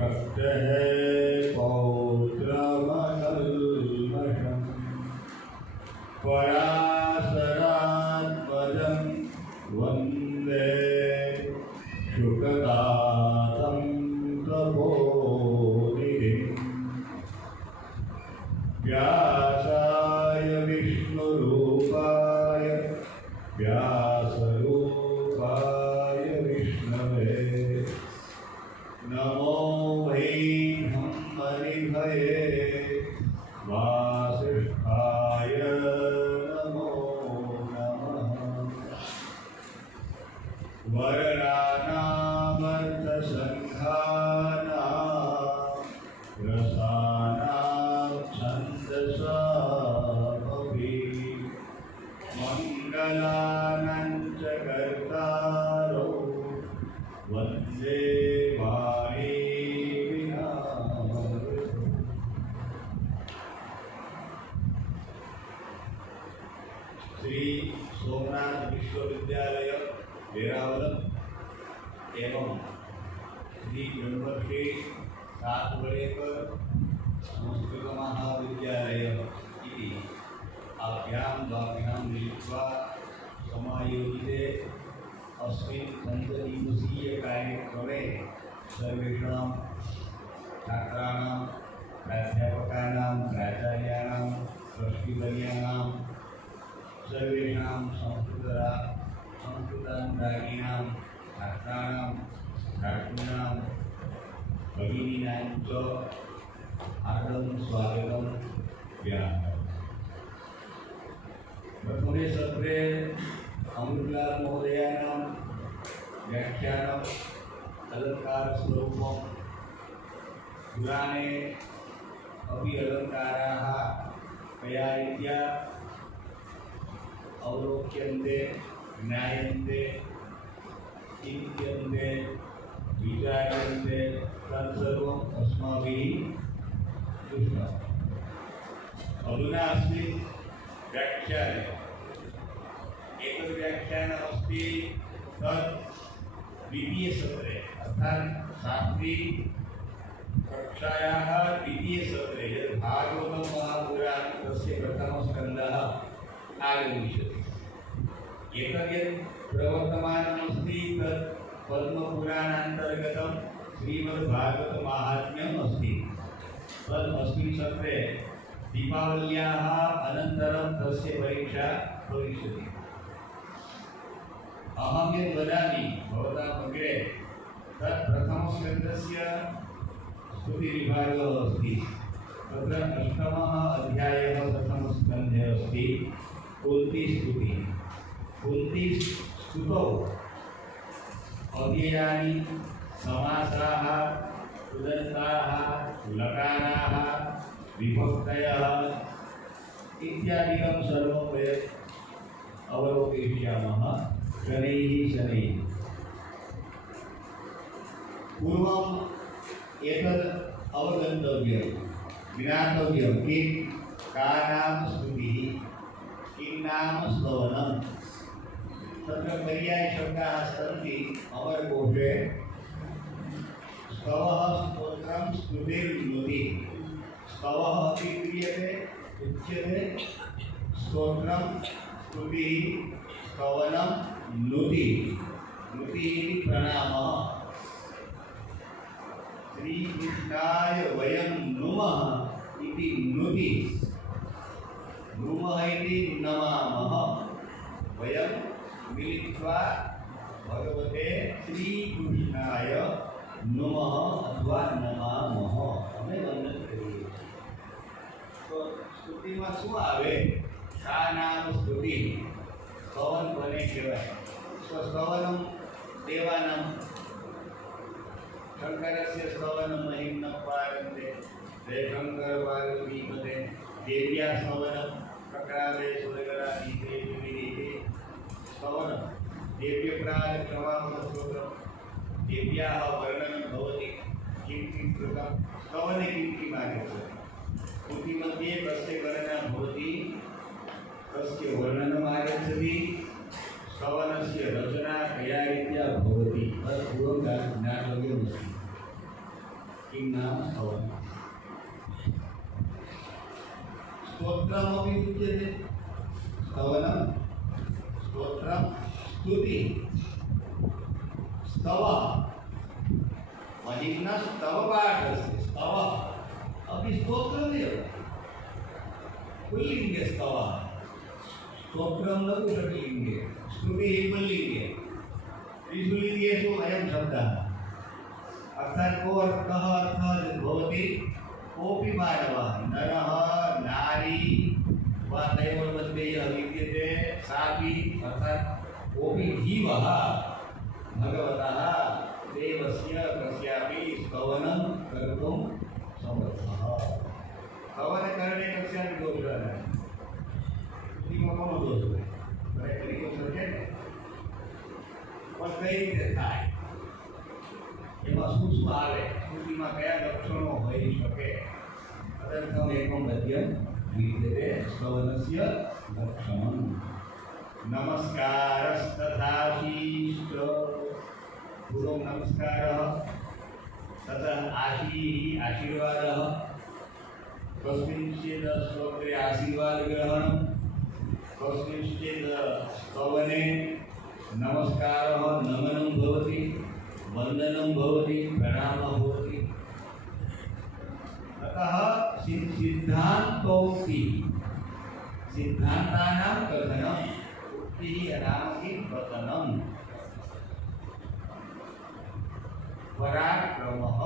शक्तः पौत्रमकल्मषम् पराशरात्मजं वन्दे शुकदातं तपोनिधिम् व्यासाय विष्णुरूपाय व्यासरूपाय विष्णवे नमो वै हरिभये वासिष्ठाय नमो नमः। वर्णानामर्थसङ्घानां रसानां छन्दसामपि मङ्गलानां च कर्तारौ वन्दे वाणी विनामृतम्। श्री सोमनाथ विश्वविद्यालय वेरावल एवं श्री ब्रह्मश्री सातवड़ेकर संस्कृत महाविद्यालय इति आभ्यां द्वाभ्यां मिलित्वा समायोजिते अस्मिन् पञ्चदिवसीय कार्यक्रमे सर्वेषां छात्राणां प्राध्यापकानां प्राचार्याणां ट्रस्टिवर्याणां सर्वेषां संस्कृतानुरागिणां छात्राणां छात्रीणां भगिनीनां च हार्दं स्वागतं व्याहरामि। प्रथमे सत्रे अमृतलाल महोदयानां व्याख्यानम् अलङ्कारस्वरूपं पुराणे अपि अलङ्काराः कया रीत्या अवलोक्यन्ते ज्ञायन्ते चिन्त्यन्ते विचार्यन्ते तत्सर्वम् अस्माभिः दृष्टम्। अधुना अस्मिन् व्याख्याने एकं व्याख्यानमस्ति तत् द्वितीयसत्रे अर्थात् शास्त्री कक्षायाः द्वितीयसत्रे यत् भागवतं महापुराणं तस्य प्रथमस्कन्धः आगमिष्यति। एतद् यत् प्रवर्तमानमस्ति तत् पद्मपुराणान्तर्गतं श्रीमद्भागवतमाहात्म्यम् अस्ति। तद् अस्मिन् सत्रे दीपावल्याः अनन्तरं तस्य परीक्षा भविष्यति। अहं यद् वदामि भवताम् अग्रे तत् प्रथमस्कन्धस्य स्तुतिविभागः अस्ति। तत्र अष्टमः अध्यायः प्रथमस्कन्धे अस्ति कुन्तीस्तुतिः। कुन्तीस्तुतौ अव्ययानि समासाः कृदन्ताः लकाराः विभक्तयः इत्यादिकं सर्वं वयम् अवलोकयिष्यामः शनैः शनैः। पूर्वम् एतद् अवगन्तव्यं ज्ञातव्यं किं का नाम स्तुतिः किं नाम स्तवनं। तत्र पर्यायशब्दाः सन्ति अमरकोशे। स्तवः स्तोत्रं स्तुतिर्नुतिः। स्तवः अपि क्रियते उच्यते स्तोत्रं स्तुतिः स्तवनं नुतिः। नुतिः इति प्रणामः। श्रीकृष्णाय वयं नुमः इति नुतिः। नुमः इति नमामः। वयं मिलित्वा भगवते श्रीकृष्णाय नुमः अथवा नमामः અમે વંદન કરીએ। તો સ્તુતિમાં શું આવે? કા નામ સ્તુતિ સ્તવન કોને કહેવાય? સ્તવનમ દેવાનમ શંકરસ્ય સ્તવનમ મહિમ્ન પારંતે જય શંકર પાર્વતી પદે દેવ્યા સ્તવનમ પ્રકારે સુરગરાદી દેવી વિધિ स्तवनं देव्यप्राय क्रमामः स्तोत्रं देव्याः वर्णनं भवति किं किं कृतं स्तवने किं किम् आगच्छति स्तुतिमध्ये कस्य वर्णनं भवति कस्य वर्णनम् आगच्छति स्तवनस्य रचना कया रीत्या भवति तत् पूर्वं ज्ञातव्यमस्ति। किं नाम स्तवनम्? स्तोत्रमपि उच्यते। स्तवनं स्तोत्रं स्तुति स्तव महिम्ना स्तवपाठस्य स्तव अपि स्तोत्रमेव पुल्लिङ्गे स्तव स्तोत्रं लघुषट्लिङ्गे स्तुतिः पुल्लिङ्गे त्रिषुलिङ्गेषु अयं शब्दः अर्थात् को अर्थः भवति कोऽपि मानवः नरः नारी वा तयोर्मध्ये यः विद्यते सापि अर्थात् कोऽपि जीवः भगवतः देवस्य कस्यापि स्तवनं कर्तुं समर्थः। स्तवनकरणे कस्यापि दोषः नास्ति। स्तुतिમાં કોનો દોષ હોય? ખરેખર એ દોષ છે ને પણ કઈ રીતે થાય એમાં શું શું આવે સ્તુતિમાં કયા લક્ષણો હોઈ શકે તદર્થમ એકમ પદ્યમ વિદ્યતે स्तवनस्य लक्षणम् नमस्कारस्तथाशीष्ट पूर्वं नमस्कारः ततः आशीः आशीर्वादः कस्मिंश्चित् स्तोत्रे आशीर्वादग्रहणं कस्मिंश्चित् स्तवने नमस्कारः नमनं भवति वन्दनं भवति प्रणामः भवति अतः सिद्धान्तोक्ति सिद्धान्तानां कथनम् उक्तिः अनामि वचनम् पराक्रमः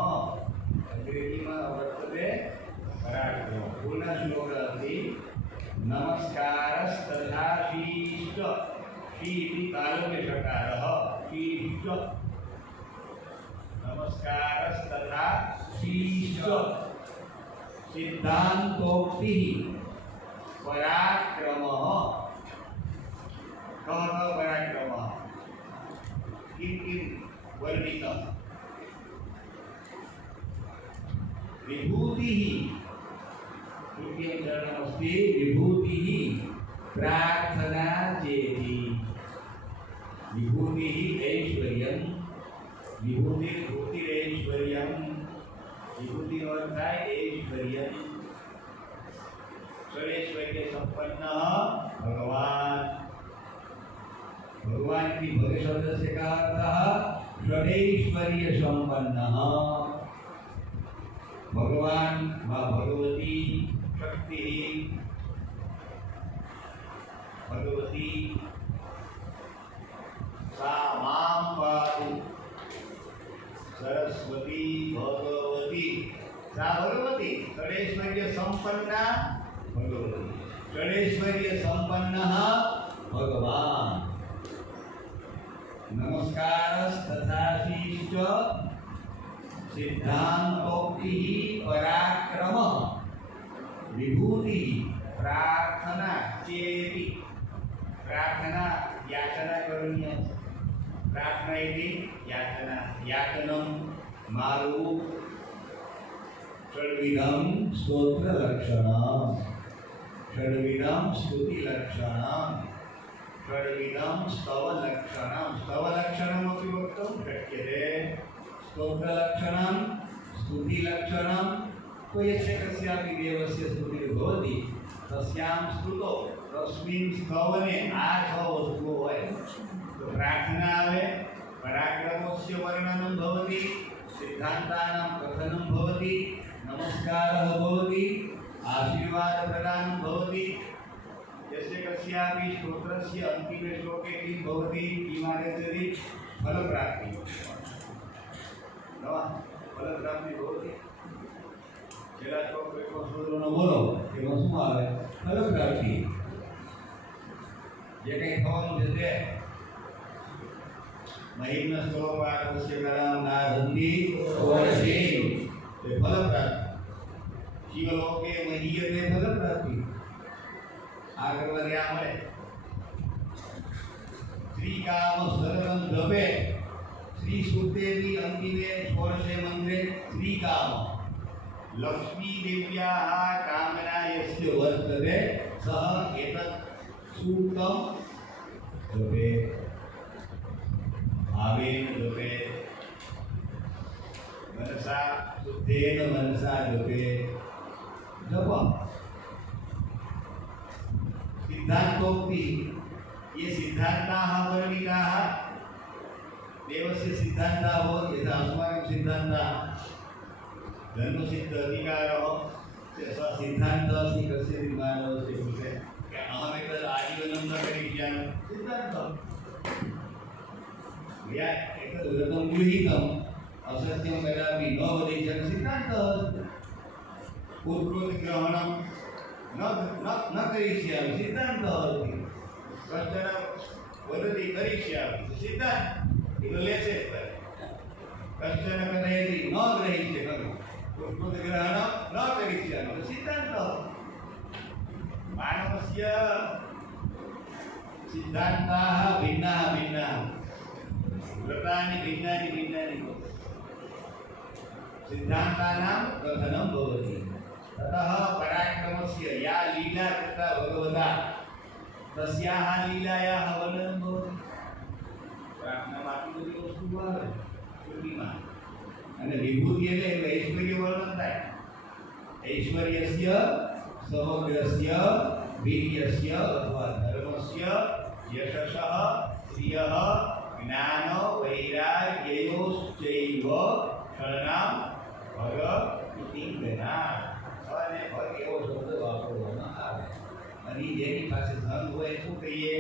अंग्रेजीમાં वर्तते पराक्रमः पूर्ण श्लोकः अस्ति नमस्कारस्तथाशीष्ट शी इति कालव्यषकारः शीष्ट नमस्कारस्तथाशीष्ट सिद्धान्तोक्तिः पराक्रमः कः पराक्रमः किं किं वर्णितः विभूतिः तृतीयं चरणमस्ति विभूतिः प्रार्थना चेति विभूतिः ऐश्वर्यं विभूतिर्भूतिरैश्वर्यं विभूति अर्थात ऐश्वर्यं षडैश्वर्य संपन्नः भगवान भगवान की भग शब्द से का अर्थ षडैश्वर्य संपन्नः भगवान वा भगवती शक्ति भगवती सा मां पातु सरस्वती भगवती सा भगवती षडैश्वर्य संपन्ना भगवती षडैश्वर्य संपन्नः भगवान नमस्कारस्तथाशीष्ट सिद्धान्तोक्तिः पराक्रमः विभूतिः प्रार्थना चेति प्रार्थना याचना करणीय प्रार्थना इति याचना याचनं मारु षड्विधं स्तोत्रलक्षणं षड्विधं स्तुतिलक्षणं षड्विधं स्तवलक्षणं स्तवलक्षणमपि वक्तुं शक्यते स्तोत्रलक्षणं स्तुतिलक्षणं तो यस्य कस्यापि देवस्य स्तुतिर्भवति तस्यां स्तुतो तस्मिन् स्तवने आ छ वस्तुओ होय तो प्रार्थना आवे पराक्रमस्य वर्णनं भवति सिद्धान्तानां कथनं भवति नमस्कारः भवति आशीर्वादप्रदानं भवति यस्य कस्यापि स्तोत्रस्य अन्तिमे श्लोके किं भवति किमागच्छति फलप्राप्तिः फलप्राप्ति भवति छेल्ला श्लोक स्तोत्रનો બોલો એમાં શું આવે ફલપ્રાપ્તિ જે કંઈ થવાનું છે તે મહિમ્ન સ્તોપાઠસ્ય કરામ નારંદી ઓરસી તે ફલપ્રાપ્તિ જીવલોકે મહીયતે ફલપ્રાપ્તિ આ કરવા ત્યાં મળે શ્રીકામ સરલમ જપે श्री सुतेवी अंतिमे षोडशे मंत्रे श्रीकाम लक्ष्मी देव्याः कामना यस्य वर्तते सः एतत् सूक्तं जपेत् भावेन जपे मनसा शुद्धेन मनसा जपे जप सिद्धांतोक्ति ये सिद्धांताः वर्णिताः देवस्य सिद्धान्तः भवति यथा अस्माकं सिद्धान्तः धर्मसिद्ध अधिकारः सिद्धान्तः अस्ति कस्यचित् मानवस्य कृते अहमेतद् आजीवनं न करिष्यामि सिद्धान्तः या एतद् व्रतं गृहीतम् असत्यं कदापि न वदिष्यामि सिद्धान्तः पूर्वग्रहणं न करिष्यामि सिद्धान्तः अस्ति कश्चन वदति करिष्यामि सिद्धान्तः इति कश्चन कथयति न ग्रहीष्यामि पूर्वग्रहणं न करिष्यामि सिद्धान्तः मानवस्य सिद्धान्ताः भिन्नाः भिन्नाः व्रतानि भिन्नानि भिन्नानि सिद्धान्तानां कथनं भवति ततः पराक्रमस्य या लीला कृता भगवता तस्याः लीलायाः वर्णनं भवति प्रार्थनामापि बધી વસ્તુ આવે શ્રુતિમાં અને વિભૂતિ એટલે ઐશ્વર્ય વર્ણન થાય ऐश्वर्यस्य समग्रस्य वीर्यस्य अथवा धर्मस्य यशसः श्रियः ज्ञान वैराग्ययोश्चैव षडनां भग इति ज्ञान અને ભગ એવો શબ્દ વાપરવામાં આવે અને જેની પાસે ધન હોય શું કહીએ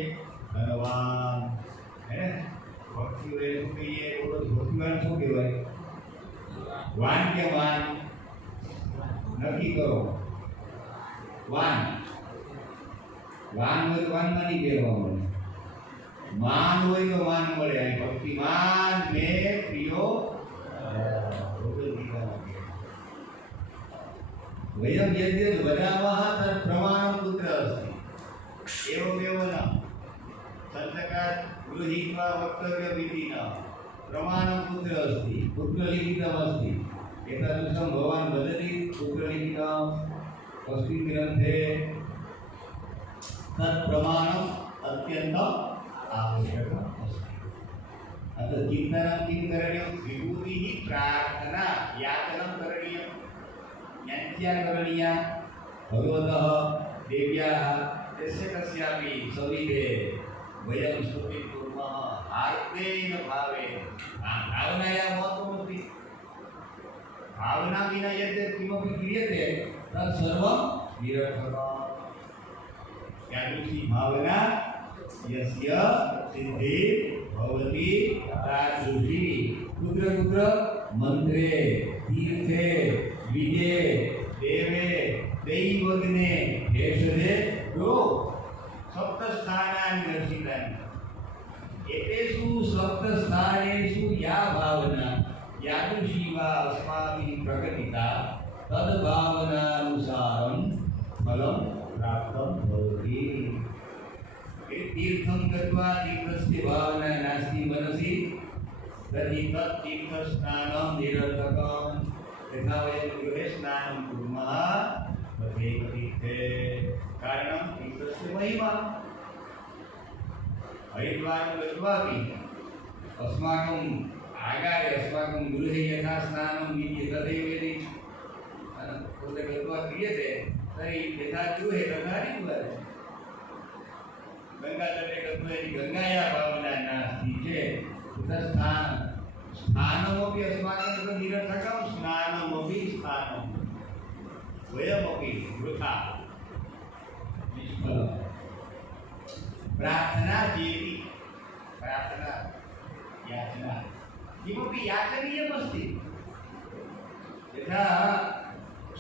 ધનવાન હે ભક્તિ હોય શું કહીએ બોલો ભક્તિવાન શું કહેવાય વાન કે વાન નક્કી કરો વાન વાન હોય તો વાન માની કહેવા મળે માન હોય તો માન મળે અને ભક્તિમાન મે પ્રિયો वयं यद्यद् वदामः तत् प्रमाणं कुत्र अस्ति एवमेव न सन्तकात् गृहीत्वा वक्तव्यमिति न प्रमाणं कुत्र अस्ति कुत्र लिखितमस्ति एतादृशं भवान् वदति कुत्र लिखितं कस्मिन् ग्रन्थे तत् प्रमाणम् अत्यन्तम् आवश्यकम् अस्ति अतः चिन्तनं किं करणीयं विभूतिः प्रार्थना याचनं करणीयं ज्ञात्या करणीया भगवतः देव्याः यस्य कस्यापि सविधे वयं स्तुतिं कुर्मः आर्तेन भावेन भावनाया महत्त्वमस्ति भावना विना यद् किमपि क्रियते तत् सर्वं निरर्थकम् यादृशी भावना यस्य सिद्धि भवति तादृशी कुत्र कुत्र मंत्रे तीर्थे विजे देवे दैवग्ने भेषजे यो सप्तस्थानानि दर्शितानि एतेषु सप्तस्थानेषु या भावना यादृशी वा अस्माभिः प्रकटिता तद्भावनानुसारं फलं प्राप्तं भवति तीर्थं गत्वा तीर्थस्य भावना नास्ति मनसि तर्हि तत् तीर्थस्नानं निरर्थकम् यथा वयं गृहे स्नानं कुर्मः तथैव तीर्थे कारणं तीर्थस्य महिमा हरिद्वारं गत्वापि अस्माकम् आगारे अस्माकं गृहे यथा स्नानं विद्यते तथैव यदि तत्र गत्वा क्रियते तर्हि यथा गृहे तथा हरिद्वारे गंगातटे गत्वा यदि गंगायाः भावना नास्ति चेत् तत् स्थानमपि अस्माकं कृते निरर्थकं स्नानमपि स्थानं वयमपि वृथा निष्फलं प्रार्थना चेति प्रार्थना याचना किमपि याचनीयमस्ति यथा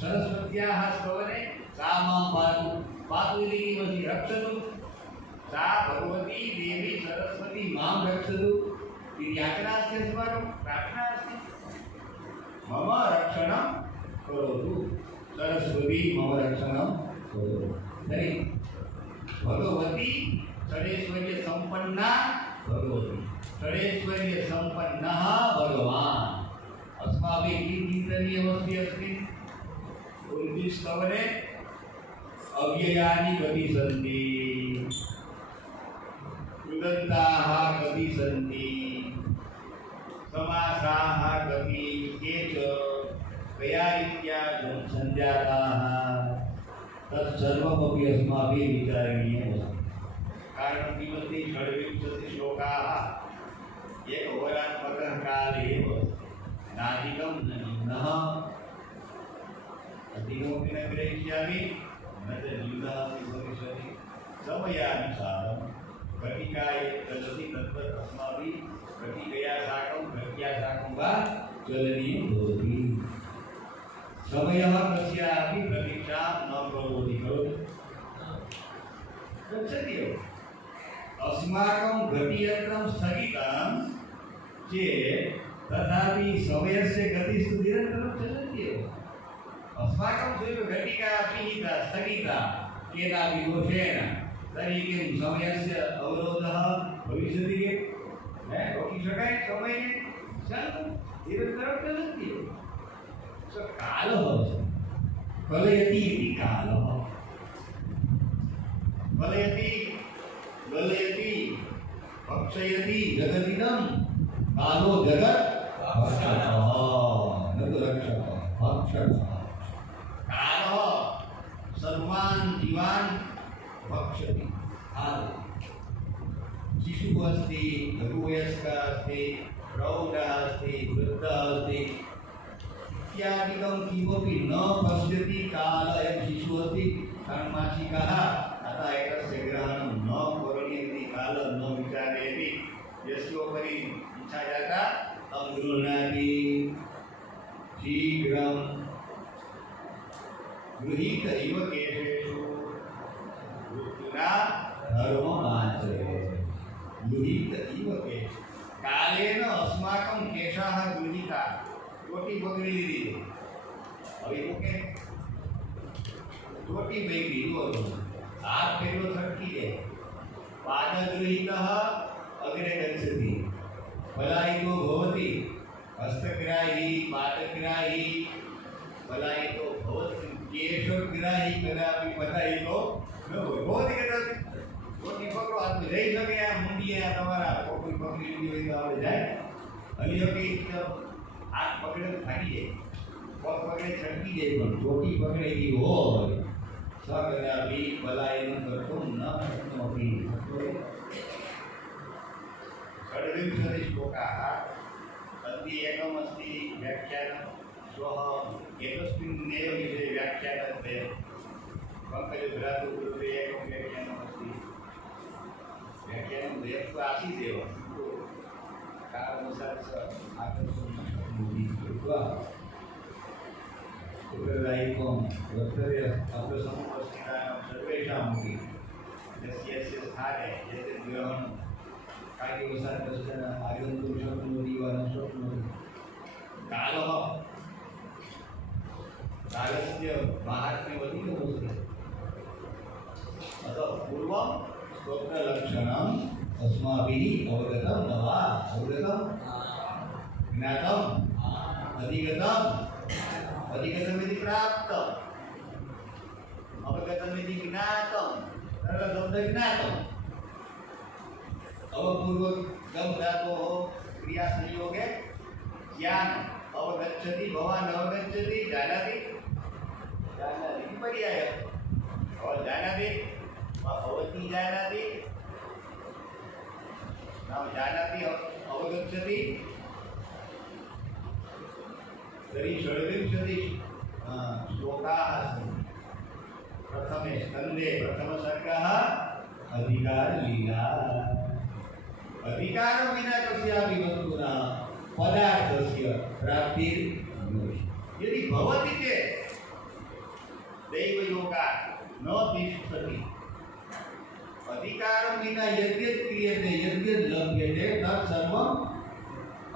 सरस्वत्याः स्तवने सा मां पातु पातु इति किमस्ति रक्षतु सा भगवती देवी सरस्वती मां रक्षतु इति याचना अस्ति अस्माकं प्रार्थना अस्ति मम रक्षणं करोतु सरस्वती मम रक्षणं करोतु तर्हि भगवती षडैश्वर्यसम्पन्ना भगवती षडैश्वर्यसम्पन्नः भगवान् अस्माभिः किं चिन्तनीयमस्ति अस्मिन् स्तवने अव्ययानि कति सन्ति कृदन्ताः कति सन्ति साः गति ये च कया रीत्या संजाताः तत्सर्वमपि अस्माभिः विचारणीयमस्ति। कारणं किमस्ति षड्विंशतिश्लोकाः एकहोरात्मकः काल एव नाधिकं न न्यूनः अधिकमपि न ग्रहीष्यामि न च न्यूनः अपि भविष्यति समयानुसारं घटिकाय चलति तद्वत् अस्माभिः घटिकया साकं घट्या साकं वा चलनीयं भवति। समयः कस्यापि प्रतीक्षां न करोति खलु गच्छति एव। अस्माकं घटियन्त्रं स्थगितं चेत् तथापि समयस्य गतिस्तु निरन्तरं चलति एव। अस्माकं स्वयं घटिका पिहिता स्थगिता केनापि दोषेण तर्हि किं समयस्य अवरोधः भविष्यति किं रोकि शकाय समये निरन्तरं चलति एव। स कालः कलयति इति कालः कलयति गलयति भक्षयति जगदिदं कालो जगत् भक्षकः न तु रक्षकः भक्षकः। कालः सर्वान् जीवान् भक्षति। शिशुः अस्ति लघुवयस्कः अस्ति प्रौढः अस्ति वृद्धः अस्ति इत्यादिकं किमपि न पश्यति। काल अयं शिशुः अस्ति षण्मासिकः अतः एतस्य ग्रहणं न करणीयमिति कालः न विचारयति। यस्योपरि इच्छा जाता तं गृह्णाति। शीघ्रं गृहीत इव केशेषु मृत्युना धर्ममाचरेत्। गृहीत इव केश कालेन अस्माकं केशाः गृहीताः। ચોટી પકડી લીધી હવે ઓકે ચોટી પકડી લો હાથ ફેરવો છટકી જાય પાદગૃહીતઃ અગ્રે ગચ્છતિ પલાયિતો ભવતિ હસ્તગ્રાહી પાદગ્રાહી પલાયિતો ભવતિ કેશગ્રાહી કદાપि પલાયિતો ન ભવતિ કદાપि ચોટી પકડો આ તો જઈ શકે આ મુંડીએ આ તમારા કોકરી પકડી લીધી હોય તો આપણે જાય હલી હકી हाथ पकड़े तो थाकी जाए पग पकड़े छटकी जाए पर चोटी पकड़ेगी हो सकदापि पलायनं कर्तुं न शक्नोति। षड्विंशतिश्लोकाः अद्य एकमस्ति व्याख्यानं श्वः एकस्मिन्नेव विषये व्याख्यानद्वयं पङ्कजभ्रातुकृते एकं व्याख्यानमस्ति। व्याख्यानद्वयं तु आसीदेव कालानुसारं आगन्तुं उत्तरदायित्वं वक्तव्य अप्रसमुपस्थितानां सर्वेषामपि यस्य यस्य स्थाने यस्य ग्रहणं कार्यवशात् कश्चन आगन्तुं शक्नोति वा न शक्नोति। कालस्य माहात्म्यमधिकमस्ति। अतः पूर्वं स्तोत्रलक्षणम् अस्माभिः अवगतं न वा अवगतं ज्ञातम् अधिगतम् अधिगतमिति प्राप्तम् अवगतमिति ज्ञातम् सर्वशब्द ज्ञातम्। अवपूर्वकं धातोः क्रियासंयोगे ज्ञान अवगच्छति भवान् अवगच्छति जानाति जानाति पर्यायः जानाति भवती जानाति नाम जानाति अवगच्छति तर्हि षड्विंशति श्लोकाः सन्ति। प्रथमे स्कन्धे प्रथमसर्गः अधिकारलीला। अधिकारं विना कस्यापि वस्तुना पदार्थस्य प्राप्तिर्भविष्यति। यदि भवति चेत् दैवयोगात् न तिष्ठति। अधिकारं विना यद्यत् क्रियते यद्यत् लभ्यते तत्सर्वम्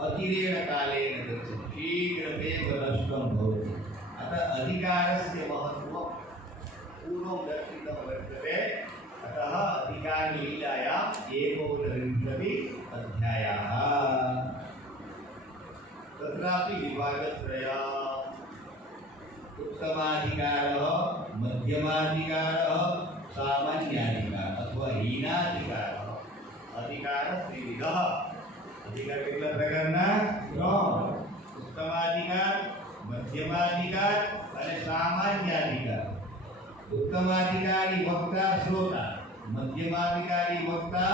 अतिरेण कालेन गच्छति शीघ्रमेव नष्टं भवति। अतः अधिकारस्य महत्त्वं पूर्वं दर्शितं वर्तते। अतः अधिकारलीलायाम् एकोनविंशतिः अध्यायाः। तत्रापि विभागत्रयः उत्तमाधिकारः मध्यमाधिकारः सामान्याधिकारः अथवा हीनाधिकारः। अधिकार त्रिविधः। अधिकार કેટલા પ્રકારના? 3 उत्तमाधिकारी वक्ता श्रोता, मध्यमाधिकारी वक्ता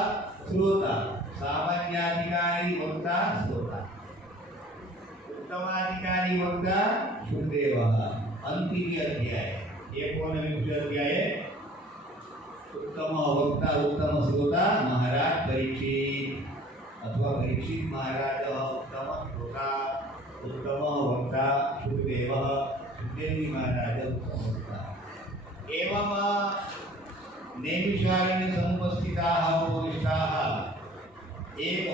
श्रोता, सामान्याधिकारी वक्ता श्रोता। उत्तमाधिकारी वक्ता शुकदेव। अंतिम अध्याय 1 अध्याय उत्तम वक्ता उत्तम श्रोता महाराज परीक्षित अथवा परीक्षित महाराज उत्तम श्रोता उत्तम वक्ता शुकदेव शुकदेव महाराज उत्तम वक्ता। एवं नैमिषारण्य समुपस्थिताः उपविष्टाः एक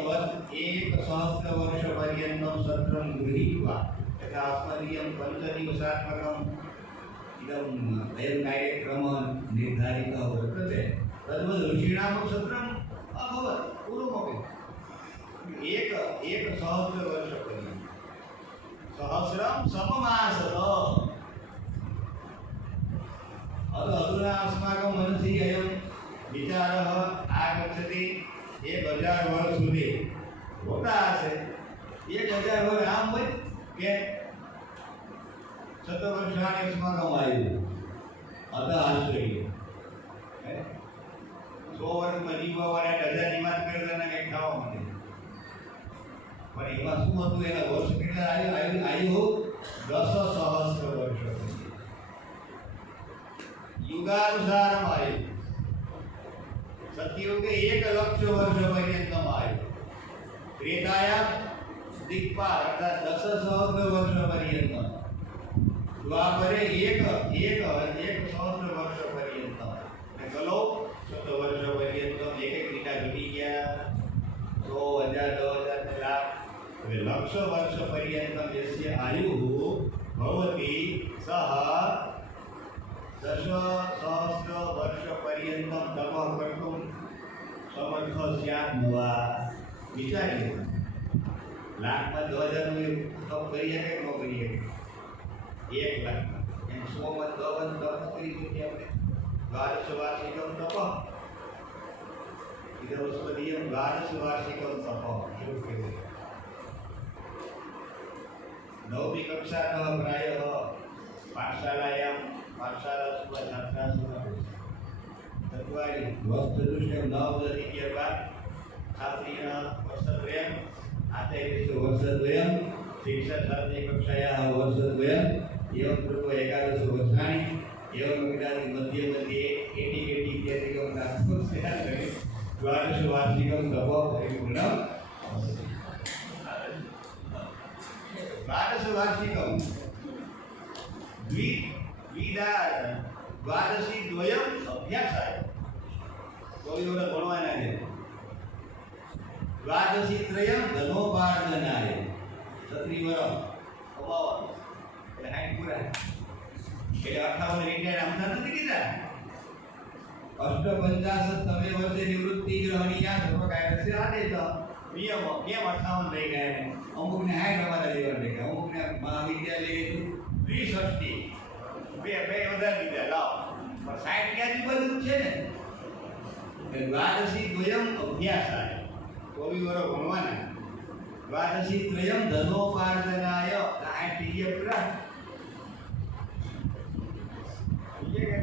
सहस्रवर्षपर्यन्तं सत्रं गृहीत्वा यथा अस्मदीयं पञ्चदिवसात्मकम् इदम् अयं कार्यक्रमः निर्धारितः वर्तते तद्वत् ऋषीणां सत्रम् अभवत् पूर्वमपि एक सहस्रवर्षपर्यन्तं सहस्रं सममासः। अधुना अस्माकं मनसि अयं विचारः आगच्छति 1000 वर्ष સુધી હોતા હશે 1000 વર્ષ આમ હોય કે શતવર્ષાણી अस्माकं आयु अतः आश्चर्य 100 વર્ષમાં જીવવાવાળા 1000ની વાત કરતા ને કંઈ ખાવા મળે પણ એમાં શું હતું એના વર્ષ કેટલા આયુ 10 સહસ્ર વર્ષ युगानुसारम आयु सत्ययुगे 1 लक्ष वर्ष पर्यंतम आयु त्रेतायाम दिक्पाल अर्थात 10 सहस्र वर्ष पर्यंतम द्वापरे एक सहस्र वर्ष पर्यंतम कलो 100 वर्ष पर्यंतम एक मीठा घटी गया 100,000 10,000 लाख लक्ष वर्ष पर्यंतम यस्य आयु भवति सः 10 सहस्र वर्ष पर्यंतम तपः कर्तुं समर्थ स्यात् न वा। विचारिए लाख में 2000 में तप करिए कि न करिए 1 लाख में 100 में 10 तप करी सकते अपने 12 वार्षिकम तप इधर उसको दिए 12 वार्षिकम तप शुरू करिए 9वीं कक्षा प्रायः पाठशालायां पाठशाला सुबह छात्रा सुबह चत्वारि वर्षचतुष्टयं नवदधिक्यर्वात् छात्रीणां वर्षद्वयम् आचार्यस्य वर्षद्वयं शिक्षाशास्त्रे कक्षायाः वर्षद्वयम् एवं कृत्वा 11 वर्षाणि एवं इत्यादि मध्ये मध्ये एटि इत्यादिकं दातुं 12 वार्षिकं तप परिपूर्णं 12 वार्षिकं द्वादशी द्वयम अभ्यासाय कोई और भणवाना है द्वादशी त्रयम धनोपार्जनाय क्षत्रियवरम कमावा એટલે હાઈ પૂરા એટલે 58 રિટાયર આમ નથી કીધા અષ્ટપંચાશત તમે વર્ષે નિવૃત્તિ ગ્રહણીયા સર્વકાર્યસ્ય આદેશ નિયમ કેમ 58 લઈ ગયા અમુકને 60 અમારા લેવા લઈ ગયા અમુકને મહાવિદ્યાલય 63 બે વધારે દીધા લાવ પણ 60 ક્યાંથી બધું છે ને દ્વાદશી દ્વયમ અભ્યાસાય 24 વર્ષ ભણવાના દ્વાદશી ત્રયમ ધનોપાર્જનાય 60 ટીએ પૂરા ઠીક છે કે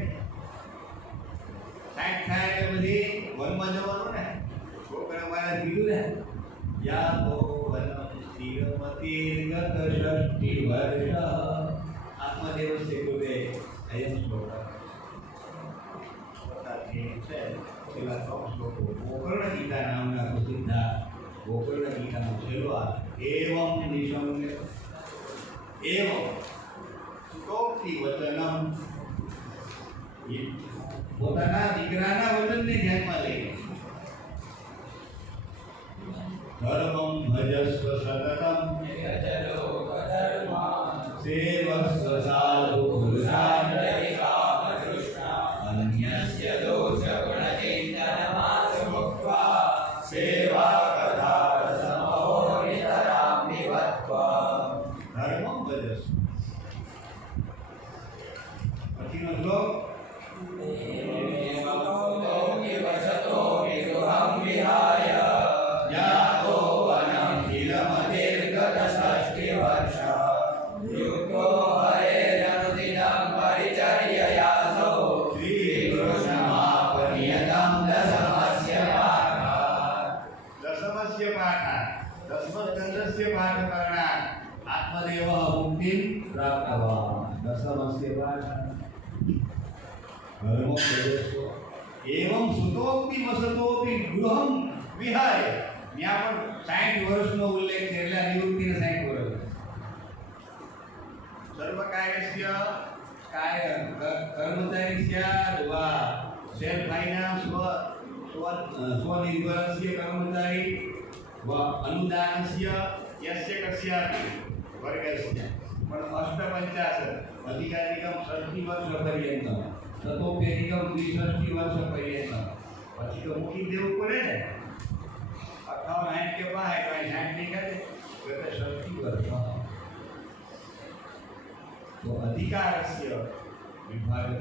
60 થાય એટલે બધી વનમાં જવાનું ને છોકરા મારા કીધું ને યા તો વનમ સ્થિરમતિર્ગત ષષ્ઠી વર્ષ आत्मदेवस्य कृते अयं श्लोकः गोकर्णगीता नाम्ना प्रसिद्धा गोकर्णगीता छेल्लो एवं निशम्य एवं सुतोक्ति वचनम પોતાના દીકરાના વચનને ધ્યાનમાં લઈ ધર્મં ભજસ્વ સતતમ सेवस्व साधु पुरुषार्थिका कृष्णा अन्यस्य दोष गुण चिंतन मास मुक्त्वा सेवा कथा समो नितरां निवत्वा धर्मं भजस्व पछीनो श्लोक वसतो विगृहं विहाय यातो वनं हिलमतिर्गत षष्टिवर्ष युक्तो हरेरनुदिनं परिचर्ययासौ श्री दशस्य पाठकरणात् आत्मदेवः मुक्तिं प्राप्तवान्। दशमस्य पाठः धर्मोपदेशो एवं सुतोपि वसतोपि गृहं विहाय। यहाँ पर 60 वर्षનો ઉલ્લેખ છે એટલે નિવૃત્તિને 60 વર્ષ સર્વકાર્યસ્ય કર્મચારીસ્ય वा सेल्फ फाइनान्स स्वनिर्भरस्य कर्मचारी वा अनुदानस्य यस्य कस्यापि वर्गस्य पण 58 अधिकारिकं 60 वर्षपर्यन्तं ततोप्यधिकं 63 वर्षपर्यन्तं પછી તો મૂકી દેવું પડે ને 58 के बाद है 60 नहीं करे तो 60 वर्ष तो अधिकारस्य विभागः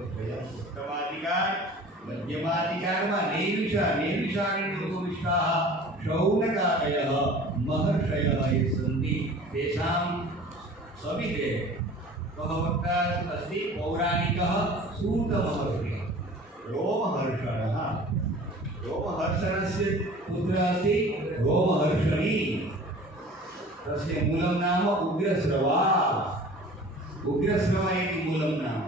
उत्तमाधिकार मध्यमाधिकारमा नैविषारण्योपविष्टाः शौनकादयः महर्षयः ये सन्ति तेषां सविधे कः वक्ता अस्ति पौराणिकः सूतमहर्षिः रोमहर्षणः रोमहर्षणस्य पुत्रः अस्ति रोमहर्षणी तस्य मूलं नाम उग्रश्रवा उग्रश्रवा इति मूलं नाम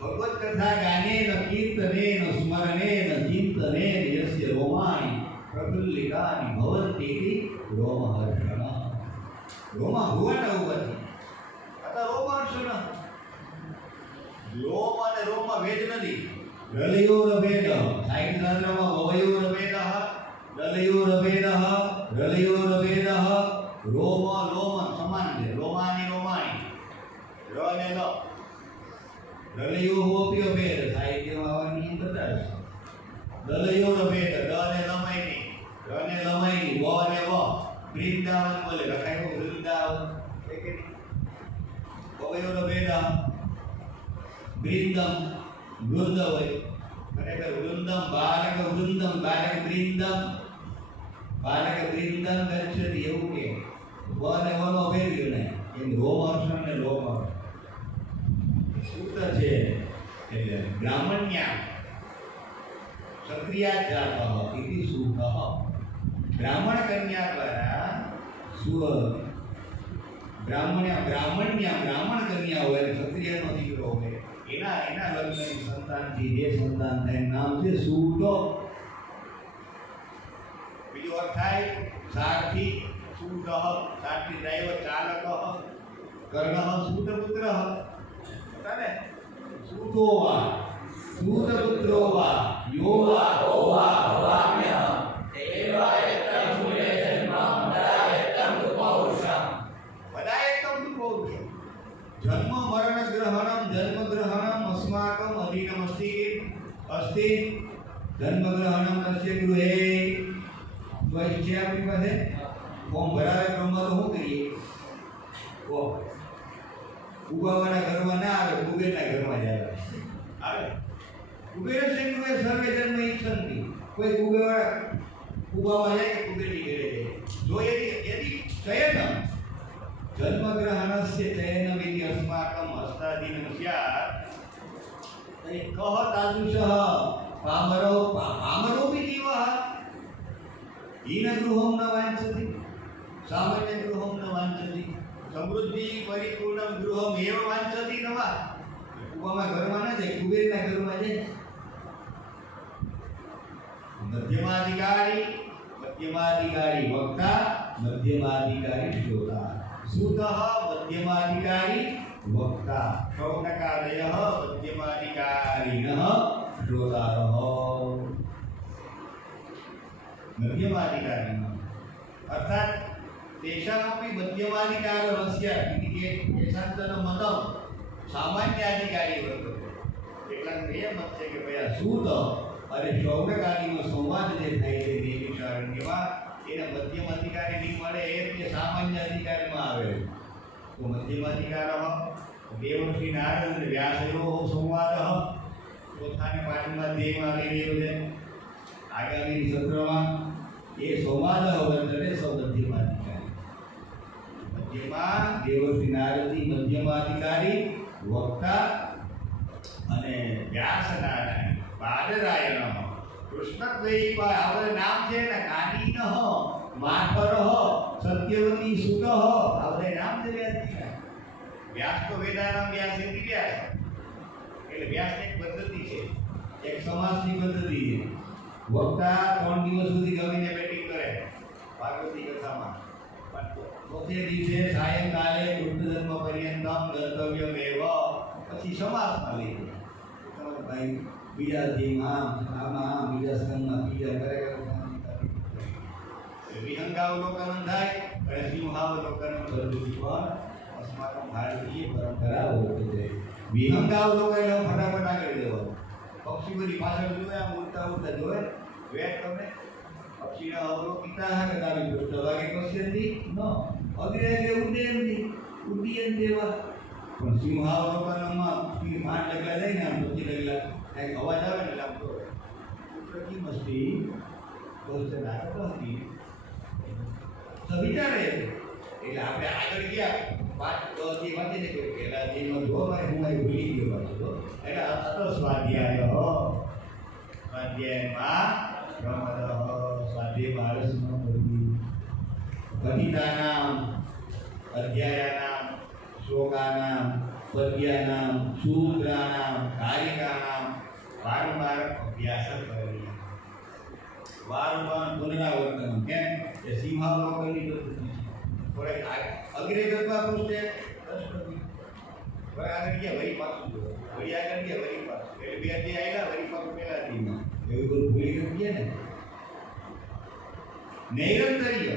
भगवत कथा गानेन कीर्तनेन स्मरणेन चिन्तनेन यस्य रोमाणि प्रफुल्लितानि भवन्ति इति रोमहर्षणः रोमभुवनौ भवति अतः रोमहर्षणः लोम અને રોમ ભેદ નથી રલયોરભેદઃ સાહિત્યશાસ્ત્રમાં ભવયોરભેદઃ રલયોરભેદઃ રોમ લોમ સમાન છે રોમાની રોમાણી ર ને લ રલયોપી અભેદ સાહિત્યમાં આવવાની બતાવે રલયોરભેદ ર ને લમાઈની ર ને લમાઈની વ ને વ વૃંદાવન બોલે લખાયું વૃંદાવન છે કે ભવયોરભેદઃ वृंदम वृंद હોય ખરેખર વૃંદમ બાલક વૃંદમ બાલક વૃંદમ ગચ્છતિ એવું કે વને વનો ભેદ્યો ને એમ રોમહર્ષણ ને રોમહર્ષણ સૂત્ર છે એટલે બ્રાહ્મણ્યા ક્ષત્રિયાજાતઃ ઇતિ સૂતઃ બ્રાહ્મણ કન્યા દ્વારા બ્રાહ્મણ કન્યા હોય ક્ષત્રિયનો દીકરો હોય એના લગ્નની સંતાનથી જે સંતાન થાય નામ છે સૂત બીજો અર્થ થાય સારથી સૂત સારથી ડ્રાઈવર ચાલક કર્ણ સૂતપુત્ર ને સૂતોવા સૂતપુત્રોવા યોવા ઓવા ભવામ્ય દેવાયતમ જન્મમ વદાયતમ પૌરુષમ जन्म मरण ग्रहणम जन्म ग्रहणम अस्माकम अधीनमस्ति अस्ति जन्म ग्रहणम तस्य गृहे तो इच्छा आपकी पास है फॉर्म भरावे क्रम तो हो करिए वो कुबेरना घर में ना आवे कुबेरना घर में जाए आवे कुबेर से कुबेर सर्वे जन्म इच्छन्ति कोई कुबेर कुबा में जाए कुबेर की घरे जाए जो यदि चयनम जन्मग्रहणस्य चयनमिति अस्माकं हस्ताधीनं स्यात् तर्हि कः तादृशः पामरोऽपि जीवः हीनगृहं न वाञ्छति सामान्यगृहं न वाञ्छति समृद्धि परिपूर्णं गृहमेव वाञ्छति न वा कुबामा घરમાં ન જાય કુબેરના ઘરમાં જાય मध्यमाधिकारी वक्ता मध्यमाधिकारी श्रोता सूतः मध्यमाधिकारी वक्ता शौनकादयः मध्यमाधिकारिणः श्रोतारः मध्यमाधिकारिणः अर्थात तेषामपि मध्यमाधिकारः स्यात् इति केषाञ्चन मतं सामान्याधिकारी वर्तते કેટલાક એ મત છે કે ભાઈ આ સૂત અને શૌનકાદીનો સંવાદ જે થાય છે દેવીશારણ્યમાં એને મધ્યમ અધિકારી નહીં મળે એ તે સામાન્ય અધિકારીમાં આવે તો મધ્યમ અધિકારઃ દેવર્ષિ નારદ અને વ્યાસયોઃ સંવાદઃ પોતાને પાઠમાં ધ્યેયમાં લઈ રહ્યો છે આગામી સત્રમાં એ સંવાદ વર્તને સૌ મધ્યમાધિકારી મધ્યમાં દેવર્ષિ નારદની મધ્યમાધિકારી વક્તા અને વ્યાસનારાયણ બાદરાયણ કૃષ્ણદ્વૈપાય આપણે નામ છે ને કાનીનઃ માખરઃ સત્યવતી સુતઃ આ બધા નામ છે વ્યાસજીના. વ્યાસ તો વેદાનામ વ્યાસ એટલે વ્યાસ. એટલે વ્યાસ એક પદ્ધતિ છે, એક સમાસની પદ્ધતિ છે. વક્તા 3 દિવસ સુધી ગમીને બેટિંગ કરે પાર્વતી કથામાં, ચોથે દિવસે સાયંકાલે વૃદ્ધ જન્મ પર્યંતમ ગંતવ્યમેવ પછી સમાસમાં લઈ જાય. ભાઈ બીજા ધીમાં આમાં બીજા સ્કંદમાં બીજા કરે વિહંગાવલોકન થાય અને સિંહાવલોકન બધું પણ અસ્માકમ ભારતીય પરંપરા વર્તે. વિહંગાવલોકન એટલે ફટાફટ આગળ દેવો. પક્ષી બધી પાછળ જોવે, આમ ઉડતા ઉડતા જોવે, વેટ તમે પક્ષીના અવલોકિતા હા કે તારી પૃષ્ઠ વાગે પશ્યંતી ન અગ્રે ઉડે એમ નહીં, ઉડી એમ દેવા. પણ સિંહાવલોકનમાં માંડ લગલા જાય ને આમ પછી લગલા કંઈક અવાજ આવે ને આમ તો પ્રતિ મસ્તી બહુ નાટક હતી તો વિચારે. એટલે આપણે આગળ ગયા 5-10 દી વાંચી ને કોઈ પહેલા દીમાં જો ભાઈ હું અહીં ભૂલી ગયો પાછો. એટલે અતો સ્વાધ્યાય સ્વાધ્યાયમાં રમદ સ્વાધ્યાય બારસમાં પડી ગણિતાનામ અધ્યાયાનામ શ્લોકાનામ પદ્યાનામ સૂત્રાનામ કારિકાનામ વારંવાર અભ્યાસ કરી વારંવાર પુનરાવર્તન. કેમ એ સિંહાવલોકનની પદ્ધતિ થોડે અગ્રેગતમાં પૂછે 10 આગળ ગયા વળી પાછું જો વળી આગળ ગયા વળી પાછું એટલે બે અધ્યાય આવ્યા વળી પાછું પહેલા દીમાં એવું બધું ભૂલી ગયા ને. નૈરંતર્ય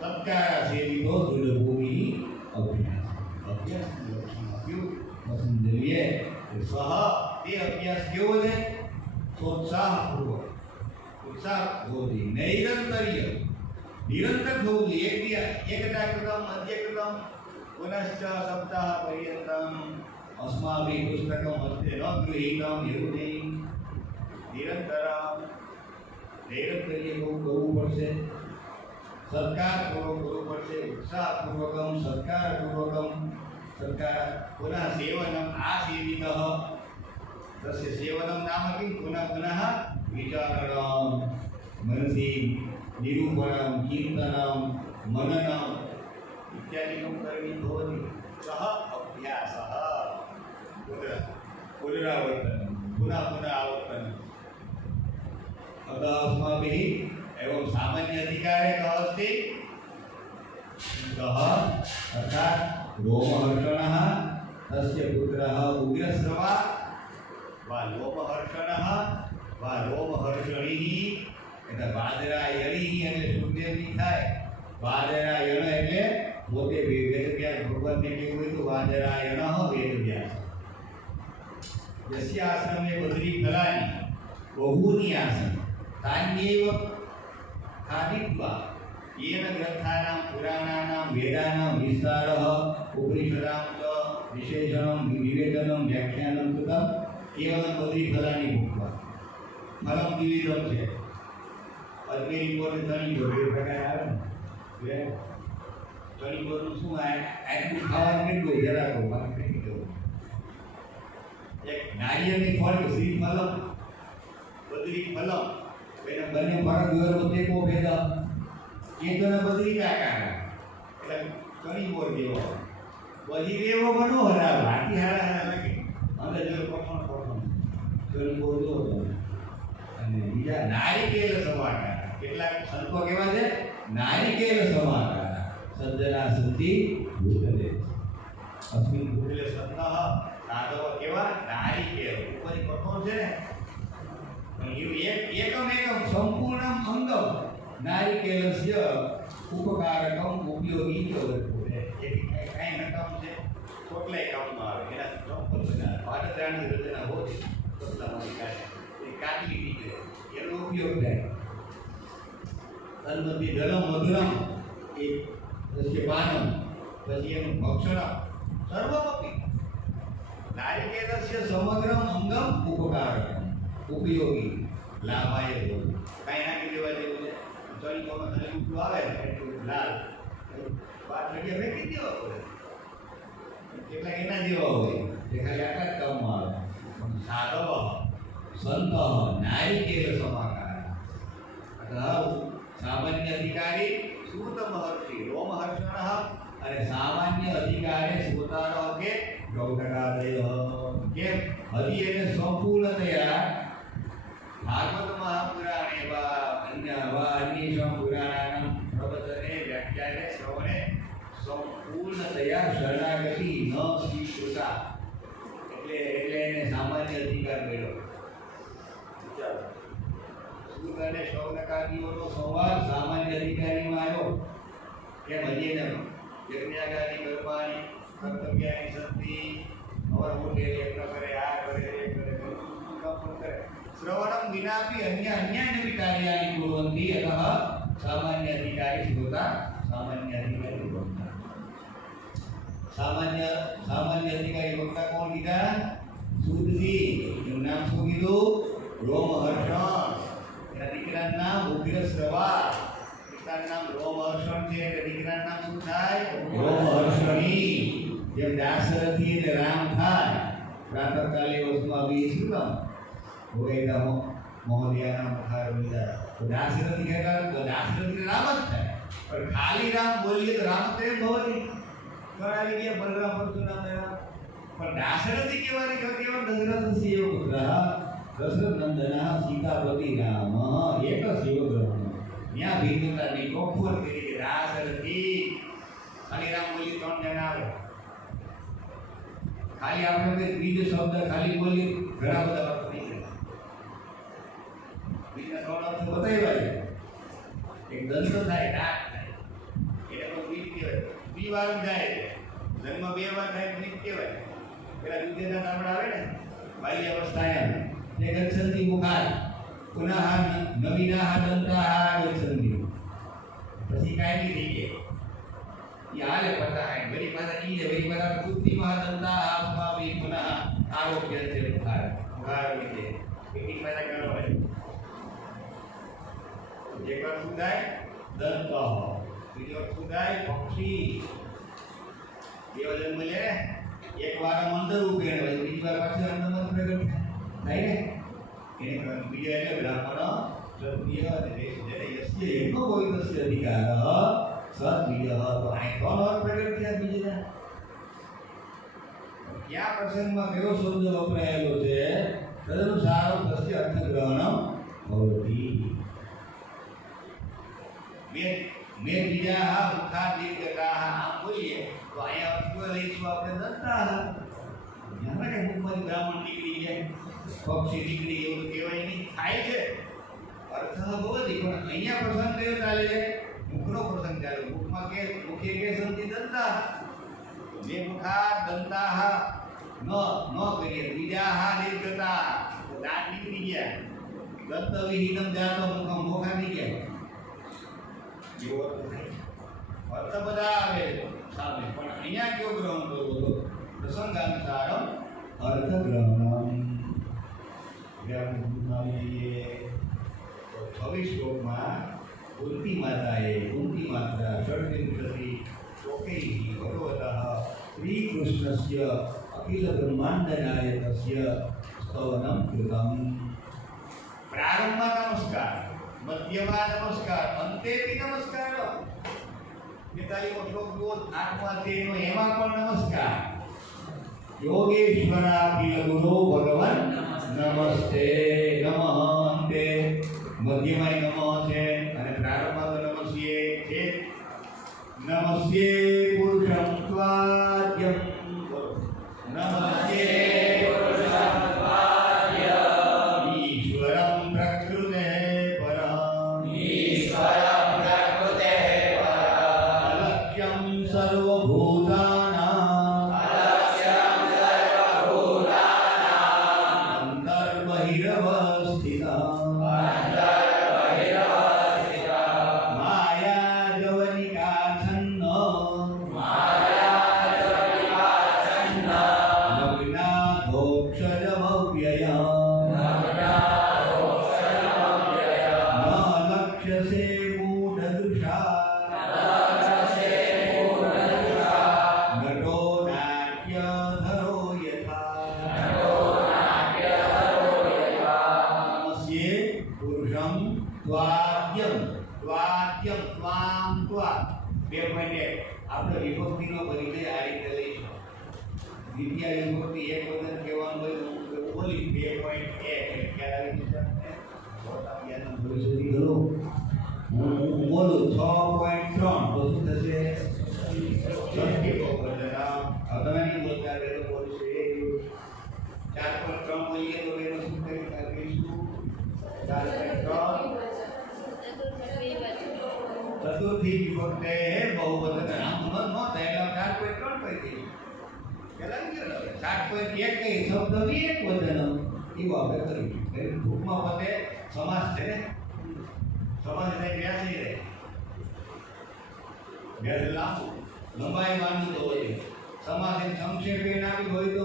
સત્કારા સેવિતો દુર્ભૂમિ અભ્યાસ અભ્યાસનું લક્ષણ આપ્યું વસંતલીએ સહ તે અભ્યાસ કેવો છે? પ્રોત્સાહપૂર્વક ઉત્સાહ હોતી નૈરંતર્ય નિરંતર થવું જોઈએ. એકતા કૃતમ અધ્યકૃતમ પુનશ્ચ સપ્તાહ પર્યંતમ અસ્માભિ પુસ્તકમ હસ્તે ન ગૃહીતમ એવું નહીં. નૈરંતર્ય કરવું પડશે, સત્કારપૂર્વક કરવું પડશે, ઉત્સાહપૂર્વકમ સત્કારપૂર્વકમ સત્કાર પુનઃ સેવનમ આ સેવિતઃ તસ્ય સેવનમ નામ કિં પુનઃ પુનઃ વિચાरणं मनसि निरूपणं कीर्तनं मननम् इत्यादिकं करणीयं भवति. सः अभ्यासः पुनरावर्तनं पुनः पुनः आवर्तनम्. अतः अस्माभिः एवं सामान्य अधिकारे कः अस्ति? सः अर्थात् रोमहर्षणः तस्य पुत्रः उग्रश्रवा वा लोमहर्षणः वा રોમહર્ષણી એટલે વાદરાયણી એટલે સુખદેવની થાય. વાદરાયણ એટલે પોતે વેદવ્યાસ ભગવાનને કેવું હોય તો વાદરાયણ વેદવ્યાસ. યસ્ય આશ્રમે બદ્રી ફલાની બહૂની આસન તાન્યૈવ ખાદિત્વા येन ग्रंथानां पुराणानां वेदानां विस्तारः उपनिषदां च विशेषणं विवेचनं व्याख्यानं कृतं केवलं बद्रीफलानि भुक्त्वा. फलम विविधम છે. અજમેરી કોર ધણી જો બે પ્રકાર આવે ને ધણી કોરનું શું આટલું ખાવાનું કેટલું જરા કહું બાકી ફેંકી દઉં. એક નારિયેળની ફળ શ્રી ફલમ બદ્રી ફલમ એના બંને ફરક જોયો તે કો ભેદ ચેતન બદ્રી કાકા એટલે ધણી કોર જેવો બધી રેવો બનો હરા વાટી હારા હારા લાગે અંદર જો પઠણ ધણી કોર જો અને બીજા નારિકેલ સમાકાર. કેટલાક સંતો કેવા છે? નારિકેલ સમાકાર સજ્જના સંતિ ભૂતલે અસ્મિન ભૂતલે સંતઃ સાધવ કેવા નારિકેલ ઉપર કઠોળ છે ને એકમ સંપૂર્ણમ અંગમ નારિકેલસ્ય ઉપકારકમ ઉપયોગી ચ વર્તતે. કાંઈ નકામ છે ચોટલે કામમાં આવે એના ચોપ્પલ બનાવે પાદત્રાણની રચના હોય ચોટલામાંથી કાઢે કાટલી નીકળે એનો ઉપયોગ થાય. તન્મધ્ય જલમ મધુરમ એ પછી પાનમ પછી એનું ભક્ષણ સર્વમપી નારિકેલસ્ય સમગ્રમ અંગમ ઉપકારકમ ઉપયોગી લાભાય ભોગ. કાંઈ નાખી દેવા જેવું છે ચણીકોમાં ખાલી ઉપલું આવે એટલું લાલ પાંચ જગ્યા ફેંકી દેવા પડે. કેટલાક એના જેવા હોય એ ખાલી આટલા જ કામમાં આવે. સાધવ સંત નારિકેલ સમાકાર સામાન્ય અધિકારી સૂત મહર્ષિ રોમહર્ષણઃ અને સામાન્ય અધિકારી શ્રોતાનો કે ગૌઢકાદય કે હજી એને સંપૂર્ણતયા ભાગવત મહાપુરાણે વા અન્યેષાં પુરાણાનાં પ્રવચને વ્યાખ્યાને શ્રવણે સંપૂર્ણતયા શરણાગતિ ન સ્વીકૃતા એટલે એને સામાન્ય અધિકાર મળ્યો. સૂત અને શૌનકાદીઓનો સંવાદ સામાન્ય અધિકારીમાં આવ્યો કેમ હજી એને યજ્ઞાગાદી કરવાની કર્તવ્યાની શક્તિ અવર ઉઠે યજ્ઞ કરે આ કરે એ કરે કરે શ્રવણમ વિનાપી અન્યાન્યપી કાર્યાની કુર્વન્તિ અતઃ સામાન્ય અધિકારી શ્રોતા સામાન્ય અધિકારી વક્તા. સામાન્ય અધિકારી વક્તા કોણ કીધા? સૂતજી. એનું નામ શું કીધું? રોમહર્ષણ. એના દીકરાનું નામ ઉગ્રશ્રવા. પિતાનું નામ રોમહર્ષણ છે એટલે દીકરાનું નામ શું થાય? રોમહર્ષણી. જેમ દાશરથી એટલે રામ થાય. પ્રાતઃકાલે વસ્તુમાં આવી શું નામ? ગોવિંદા મોહદિયાના મુખાર વિદા. તો દાશરથી કહેતા તો દાશરથી રામ જ થાય. પણ ખાલી રામ બોલીએ તો રામ તે ભવતી ઘણા ગયા બલરામ પરશુરામ એવા. પણ દાશરથી કહેવાની કેવા દશરથ સિંહ પુત્ર દશરથ નંદના સીતાપતિ રામ એક શિવગ્રહ. ત્યાં ભીતતાની કોફર કરી કે દાશરથી ખાલી રામ બોલી 3 જણા આવે. ખાલી આપણે બીજો શબ્દ ખાલી બોલી ઘણા બધા અર્થ નહીં થાય. બીજા 3 અર્થ બતાવ્યા છે. એક દંત થાય ડાક થાય એને કોઈ બીજ કહેવાય. બી વાર જાય જન્મ 2 વાર થાય બીજ કહેવાય. પેલા દુધેના નામડા આવે ને બાલ્ય અવસ્થાયામ તે ગચ્છન્તિ મુખાર પુનઃ નવીનાહ દંતાહ ગચ્છન્તિ. પછી કાંઈ નહીં થઈ જાય હાલે પતા હે વરી પાછા ઈ વરી પાછા કુત્તિ મહાદંતા આસ્માભી પુનઃ આરોગ્ય છે મુખાર મુખાર વિશે કેટલી પાછા ગણો હોય. એક વાર શું થાય? દંત. બીજો શું થાય? પક્ષી. બે જન્મ લે એક વાર મંદર ઉકેણે હોય બીજી વાર પાછું અન્નમત પ્રગટ થાય ને એને બીજા એટલે બ્રાહ્મણ ક્ષત્રિય અને જેને યસ્ય એનો કોઈ તસ્ય અધિકાર સત બીજો તો આ કોણ પ્રગટ થયા બીજા. ક્યાં પ્રસંગમાં કયો શબ્દ વપરાયેલો છે? તદનુસાર તસ્ય અર્થગ્રહણમ ભવતિ. મેં બીજા મુખા દીર્ઘકાહ આમ બોલીએ તો અહીંયા અર્થ લઈશું આપણે દંતાહ. ધ્યાન કે મુખમાંથી બ્રાહ્મણ નીકળી જાય પક્ષી નીકળી એવું કહેવાય નહીં. થાય છે અર્થ ભવતી પણ અહીંયા પ્રસંગ કયો ચાલે છે? મુખનો પ્રસંગ ચાલે. મુખમાં કે મુખે કે સંતિ દંતાહ બે મુખા દંતાહ ન કરીએ બીજા દીર્ઘતા દાંત નીકળી ગયા. દંત વિહીનમ જાતો મુખમ મોખા થઈ ગયા. એવો અર્થ બધા આવે સામે પણ અહીંયા કયો ગ્રહણ કરવો તો પ્રસંગાનુસારમ અર્થ ગ્રહણમ. છવ્વીસ શ્લોકમાં કુંતી માતા ષડ્વિંશતિ શ્લોકૈઃ ભગવતઃ શ્રીકૃષ્ણસ્ય અખિલ બ્રહ્માંડ નાયકસ્ય સ્તવનમ કૃતમ. પ્રારંભમાં નમસ્કાર, મધ્યમાં નમસ્કાર, અંતેથી નમસ્કાર. 42મો શ્લોક જુઓ 8મા અધ્યાયનો એમાં પણ નમસ્કાર. યોગેશ્વરાખિલ ગુરો ભગવન નમસ્તે નમઃ. અંતે મધ્યમાં નમઃ છે અને પ્રારંભમાં તો નમસ્યે છે. નમસ્યે પુરુષં ત્વાદ્યમ. નમસ્યે પુરુષં ત્વાદ્યમ ઈશ્વરં પ્રકૃતે પરમ. ઈશ્વરં પ્રકૃતે પરમ અલક્ષ્યં સર્વભૂતાનાં. અલક્ષ્યં સર્વભૂતાનાં અંતર્બહિરવસ્થિતં. ત્વાદ્યમ. ત્વા અથવા 2.1 આપણે વિભક્તિનો પરિચય આ રીતે લઈશું. દ્વિતીય વિભક્તિ એક વચન કહેવાનું હોય તો બોલી 2.1 એટલે ખ્યાલ આવી જશે. યાદ ભૂલી સુધી કરો. હું બોલું 6.3 તો શું થશે? ષષ્ઠી બહુવચન. હવે તમે નહીં બોલતા એટલે બોલશે 4.3 બોલીએ તો એનો શું કહીશું? 4.3 ચતુર્થી વિભક્તે બહુવચન. આમ ન થાય એટલે 4.3 કહી દઈશું. પેલા કેવું 7.1 કઈ શબ્દ બી એક વચન એવું આપણે કરીશું. ટૂંકમાં પોતે સમાસ છે ને, સમાસ એટલે વ્યાસ નહીં રહે. વ્યાસ લાંબુ લંબાઈ માનવું તો હોય. સમાસ એ સંક્ષેપે નામી હોય તો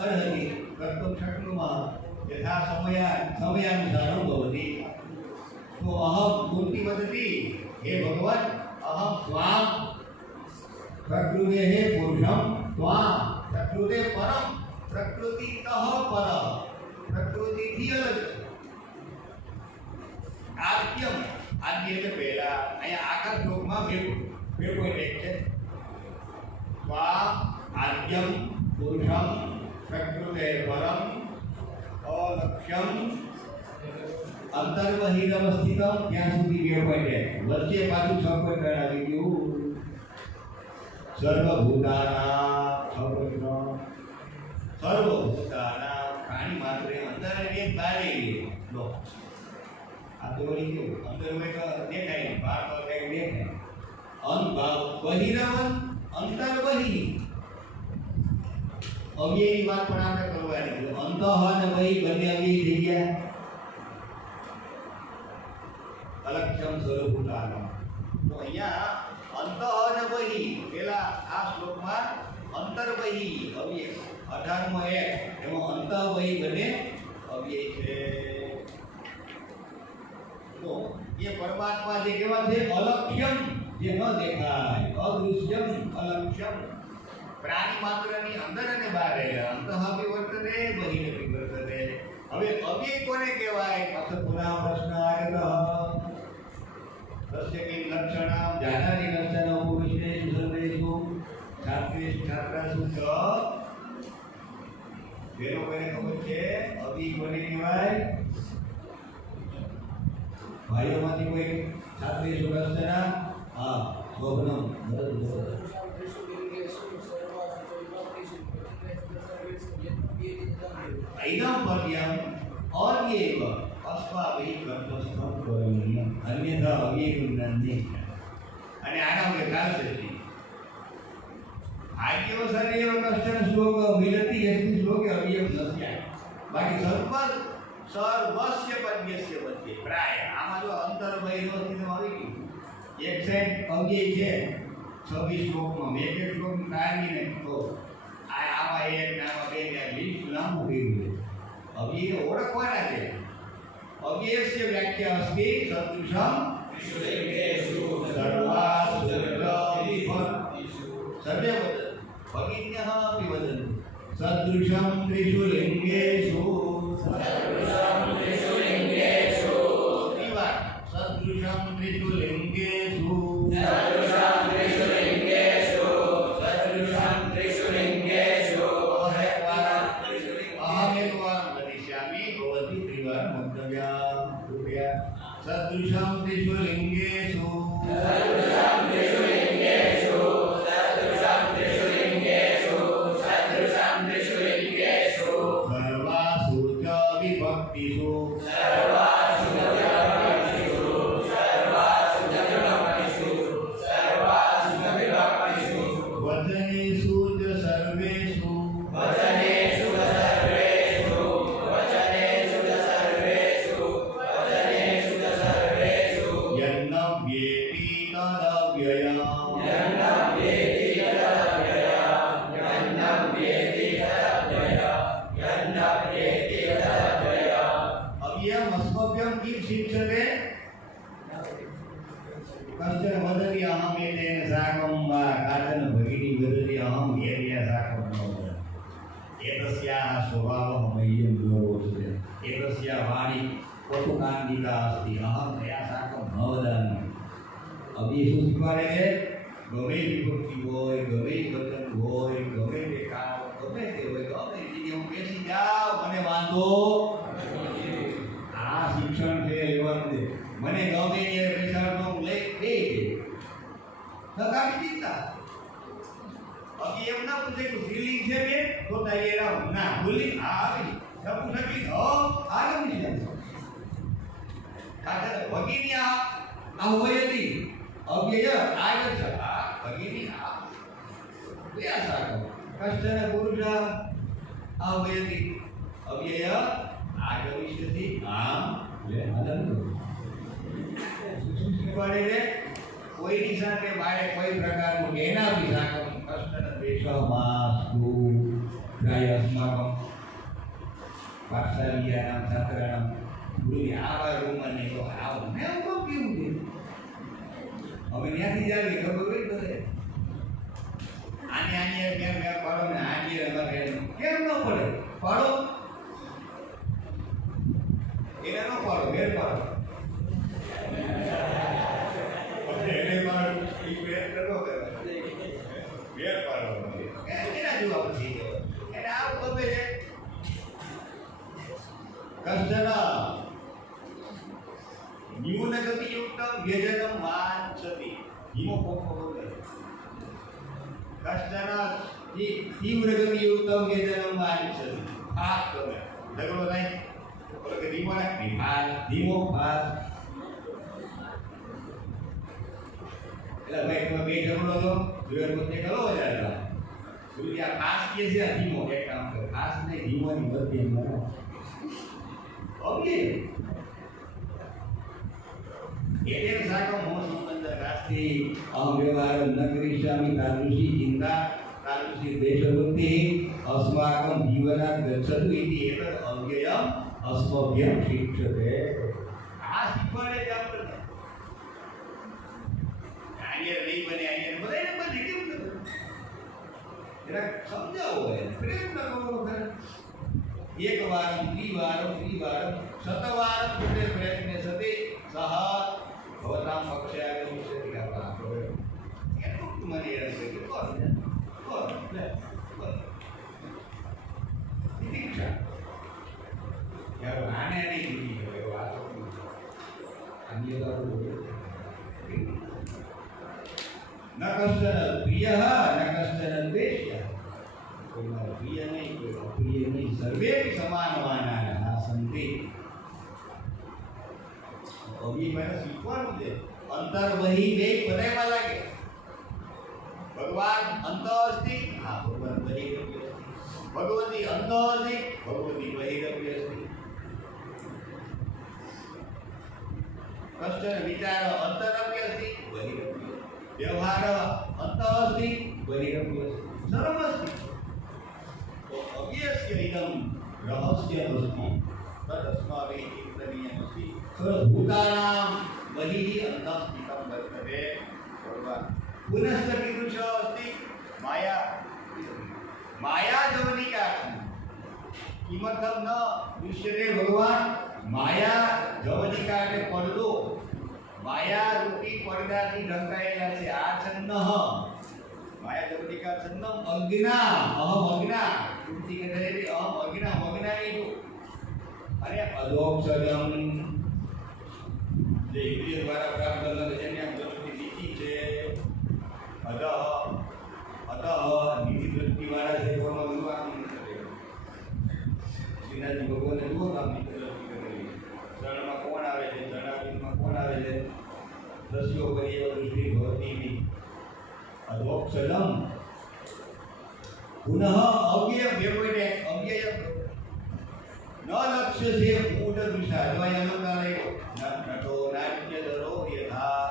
અર્હતિ કર્તવ્ય શક્નુમાં યથા સમયાનુસારમ ભવતિ. તો અહમ મૂર્તિ વદતી, હે ભગવાન અહમ સ્વામ પ્રકૃતે હે પુરુષમ સ્વામ પ્રકૃતે પરમ પ્રકૃતિ તહ પરમ પ્રકૃતિથી અલગ. આદ્યમ આદ્ય એટલે પહેલા. અહીંયા આખા શ્લોકમાં બે પોઈન્ટ એક છે. સ્વામ આદ્યમ પુરુષમ પ્રકૃતે પરમ અલક્ષ્યમ અંતર્બહિરવસ્થિતમ. ત્યાં સુધી 2.1. વચ્ચે પાછું 6.3 આવી ગયું. સર્વભૂતાનાં 6.3 સર્વભૂતાનાં પ્રાણી માત્ર અંદર એક બહાર લો. આ તો વળી કેવું અંદર હોય તો દેખાય, બહાર તો કંઈક દેખાય. અનભાવ બહિરવન અંતર્બહિ. અવ્યયની વાત પણ આપણે કરવાની. અંતઃ અને બહિ બંને અવ્યય થઈ ગયા. અલક્ષ્યમ સર્વભૂતાનાં. તો અહીંયા અંતઃ અને બહિ પેલા આ શ્લોકમાં અંતર્બહિ અવ્યય 18માં 1 એમાં અંતઃ બહિ બંને અવ્યય છે. તો એ પરમાત્મા જે કેવા છે? અલક્ષ્યમ, જે ન દેખાય. અદૃશ્યમ અલક્ષ્યમ. પ્રાણી માત્રની અંદર અને બહાર રહેલા. અંતઃ અભી વર્તતે બહિરપી વર્તતે. હવે અવ્યય કોને કહેવાય? પાછો પુનઃ પ્રશ્ન આવ્યો. તસ્ય કિમ લક્ષણમ જાનાનિ લક્ષણમ પુરુષેષુ સર્વેષુ છાત્રેષુ છાત્રાસુ ચ. જેનો કોઈને ખબર છે અવ્યય કોને કહેવાય? ભાઈઓમાંથી કોઈ છાત્રેષુ લક્ષણ? હા, શોભનમ इदं पर्यं और ये अस्माभिः कर्तव्यं करणीयम् अन्यथा अव्ययं नहीं. અને આના વગર ચાલશે નહીં. આદ્યવસરેવ કશ્ચન શ્લોક વિલતિ યસ્મિ શ્લોકે અવ્યયમ નસ્ય. બાકી સર્વસ્ય પદ્યસ્ય વચ્ચે પ્રાય આમાં જો અંતર બહિર્વ સ્થિતિમાં આવી ગયું. એક સાઈડ અવ્યય છે 26 શ્લોકમાં. એક શ્લોક કાઢીને તો આમાં એક નામાં બે ને લિસ્ટ લાંબુ કર્યું છે. અવ્યય ઓળખવાના છે. અવ્યયસ્ય વ્યાખ્યા અસ્તિ સદૃશમ ત્રિશુલિંગેષુ સર્વાસુ વિભક્તિષુ સર્વે વદન્તિ ભગિન્યઃ અપि વદન્તિ સદૃશમ ત્રિશુલિંગેષુ સદૃશમ ત્રિશુલિંગેષુ सदृशं त्रिषु लिंगेषु सदृशं त्रिषु लिंगेषु सदृशं त्रिषु लिंगेषु सदृशं त्रिषु लिंगेषु सर्वासु च विभक्तिषु सर्वासु च विभक्तिषु सर्वासु च विभक्तिषु सर्वासु च विभक्तिषु वचनेषु च सर्वेषु वचनेषु च सर्वेषु वचनेषु च सर्वेषु वचनेषु च सर्वेषु यन्नव्येति तदव्ययम् यन्नव्येति तदव्ययम् यन्नव्येति तदव्ययम् यन्नव्येति तदव्ययम् अव्ययम् अस्मभ्यं किं शिक्षते कश्चन वदति अहमेतेन साकं वा काचन भगिनी वदति अहं एतेन साकं न वदामि एतस्याः स्वभावः मह्यं न रोचते एतस्याः वाणी कटुकान्तिका अस्ति अहं तया साकं न वदामि अव्यय શું શીખવાડે છે ગમે વિભક્તિ હોય, ગમે વચન હોય, ગમે તે કાળ, ગમે તે હોય, ગમે તે હું બેસી જાવ મને વાંધો આ શિક્ષણ છે લેવાનું છે. મને ગમે એ બેસાડતો હું લઈ દે નકામી ચિંતા. બાકી એમ ના પૂછે કે ફિલિંગ છે બે તો તારી એના ના ફિલિંગ આવી સપુ સકી આગળ છે કાકા વગીની આ હોય હતી અવ્યય આગળ છે આ વગીની આ ક્યાં સાકો કષ્ટને પુરુષ આ હોય હતી અવ્યય આગળ વિશેથી આમ લે હલન શીખવાડે રે કોઈની સાથે મારે કોઈ પ્રકારનું એના બી સાકો કષ્ટને દેશમાસ્તુ ગાય અસ્માકમ પાઠશાલિયાનામ છાત્રાનામ ગુરુની આવા રૂમને તો આવું મેં તો કેવું છે હવે ત્યાંથી જાવી ખબર હોય તો આને મેં પાડો ને આની અમારે કેમ ન પડે પાડો એને ન પાડો વેર પાડો એને પાડો એ વેર કરવો વેર પાડો એના જવાબ થઈ ગયો એને આવું ખબર છે કષ્ટન ન્યૂનગતિયુક્તમ વ્યજનમ વાંછતિ હિમો પોપો બોલે કષ્ટન તીવ્રગતિયુક્તમ વ્યજનમ વાંછતિ આ તમે ઝઘડો થાય બોલે કે ધીમો રાખી ધીમો ફાસ એટલે ભાઈ તમે બે ઝઘડો છો જોર પોતે કરો જરા દુનિયા ખાસ કે છે ધીમો એક કામ કરે ખાસ નહીં ધીમોની બધી એમ કરો ઓકે એટેમ સાકો મો સંબંધ રાસ્તી અવ્યવહાર નગરીશામી તાદૃશી ચિંતા તાદૃશી દેશવૃત્તિ અસ્માકં જીવનાત ગચ્છતુ ઇતિ એતદ અવ્યયમ અસ્મભ્યમ શિક્ષતે. આ શીખવાડે જ આપણે આયર નહીં બને આયર બધાને બને કેમ કરે જરા સમજાવો હોય પ્રેમ ન કરો ખરા એક વારમ ત્રિવારમ શતવારમ કૃતે પ્રયત્ને સતે સહ ભવતામ પક્ષાય વિષયથી આપણા આપણે એટલું મને યાદ છે કે કોણ લે દીક્ષા યાર આને નહીં દીધી હવે વાત અન્ય તો ન કષ્ટન પ્રિય ન કષ્ટન દ્વેષ્ય કોઈનો પ્રિય નહીં કોઈ અપ્રિય નહીં સર્વે સમાનવાના સંતિ અભી મને શીખવાનું છે અંતર વહી બે બધામાં લાગે ભગવાન અંત અસ્તિ હા ભગવાન બહિરવ્ય અસ્તિ ભગવતી અંત અસ્તિ ભગવતી બહિરવ્ય અસ્તિ કષ્ટ વિચાર અંતરવ્ય અસ્તિ બહિરવ્ય વ્યવહાર અંત અસ્તિ બહિરવ્ય અસ્તિ સર્વ અસ્તિ તો અવ્યસ્ય ઇદમ રહસ્ય અસ્તિ તદસ્માભિ ચિંતનીયમસ્તિ સર્વભૂતાનાં બહિઃ અંતઃસ્થિतं વર્તતે ભગવાન પુનશ્ચ कीदृश अस्ति माया जवनिका किमर्थं न दृश्यते भगवान माया जवनिका એટલે પડદો માયા રૂપી પડદાથી ઢંકાયેલા છે આ છન્ન માયા જવનિકા છન્નમ અજ્ઞા અહમ અજ્ઞા કૃતિ કહેલી અહમ અજ્ઞા મગ્નાની જો અને અધોક્ષરમ જે ઇન્દ્રિય દ્વારા પ્રાપ્ત કરનાર જેની આમ દ્રષ્ટિ નીતિ છે અતઃ નીતિ દ્રષ્ટિ વાળા છે કોનો વિવાહ નહીં કરે શ્રીનાથજી ભગવાને જુઓ કામ નીતિ દ્રષ્ટિ કરેલી શરણમાં કોણ આવે છે શરણાગતિમાં કોણ આવે છે દસ્યો કરી એવા દૃષ્ટિ ભવતી અધોક્ષરમ પુનઃ અવ્યય વ્યવહારે અવ્યય ન લક્ષ્ય છે મૂળ દૃષ્ટા જો અલંકાર આવ્યો નટો નાટ્ય ધરો યથા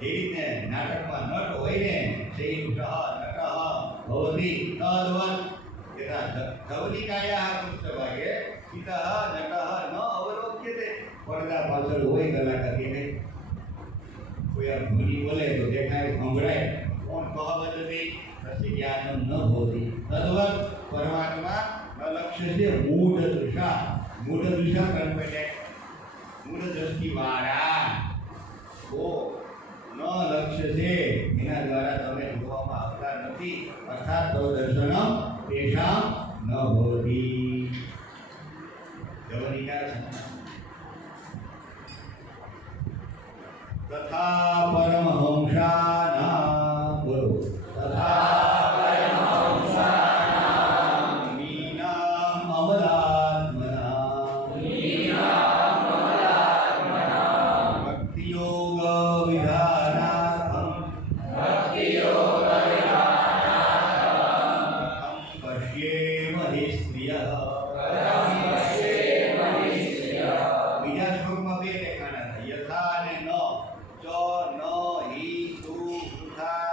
એ રીતે નાટકમાં નટ હોય ને તે નટ ભવતી તદ્વત યથા ધવનિકાયાઃ પૃષ્ઠભાગે પિતઃ નટઃ ન અવલોક્યતે પડદા પાછળ હોય કલાકાર કે કોઈ આ ધ્વનિ બોલે તો દેખાય સંભળાય કોણ કહવતી તસ્ય જ્ઞાનમ ન ભવતી તદ્વત પરમાત્મા લક્ષ્ય છે મૂળ દૃષ્ટા કન્ફેટેડ મૂળ દ્રષ્ટિ વાળા ઓ લક્ષ્ય છે એના દ્વારા તમે જોવામાં આવતા નથી અર્થાત દર્શનમ તેષામ ન ભવતી જવનિકા તથા પરમહંસાનામ બોલો તથા પરમહંસાનામ નીનામ અમલાત્મનામ ભક્તિયોગ વિધાનાર્થમ પશ્યેમ હિ સ્ત્રિયઃ બીજા શ્લોકમાં બે દેખાણા છે યથા અને ન ચ ન હિ તુ તથા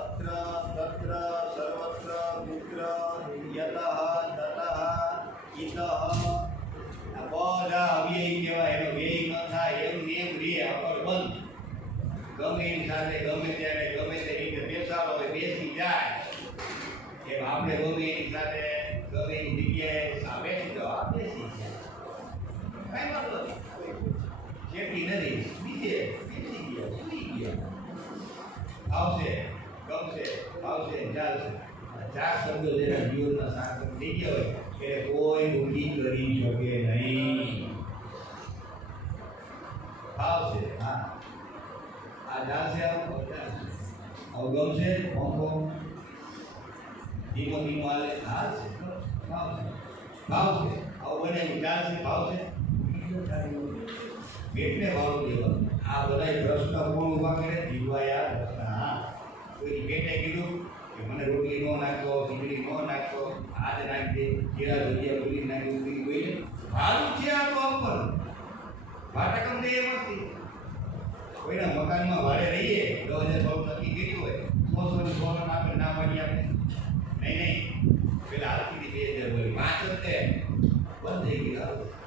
અત્ર તત્ર સર્વત્ર પુત્ર યતઃ તતઃ ઇતઃ આ બધા અવ્યય કહેવાય એનો વ્યય ન થાય એમ નેમ રે અકળ બંધ ગમે એની સાથે ગમે ત્યારે ગમે તે રીતે બેસાડો હોય બેસી જાય એમ આપણે ગમે એની સાથે ગમે એની જગ્યાએ બેસી જાઓ બેસી જાય કાંઈ વાંધો નહીં ચેપી નથી બીજે બેસી ગયા સુઈ ગયા આવશે ગમશે આવશે ચાલશે ચાર શબ્દો જેના જીવનના સાર્થક થઈ ગયા હોય એટલે કોઈ ઊંઘી કરી શકે નહીં આવશે હા આ ચાલશે આવું ગમશે પંખો ધીમો ધીમો હાલે હાલશે ભાવશે ભાવશે આવું બને ચાલશે ભાવશે પેટને ભાવ દેવાનું આ બધા પ્રશ્ન કોણ ઉભા કરે જીવાયા પ્રશ્ન હા કોઈ પેટે કીધું કે મને રોટલી ન નાખો ખીચડી ન નાખો હાથ નાખી દે કેળા ભજીયા પૂરી નાખી ઉતરી કોઈ ભાડું છે આ તો ઉપર ભાટકમ દે એમ નથી કોઈના મકાનમાં ભાડે રહીએ 10,000 નક્કી કર્યું હોય 100 આપણે ના પાડી આપણે નહીં પેલા હાલતી 2,000 ભરી 5 જ તે બંધ થઈ ગઈ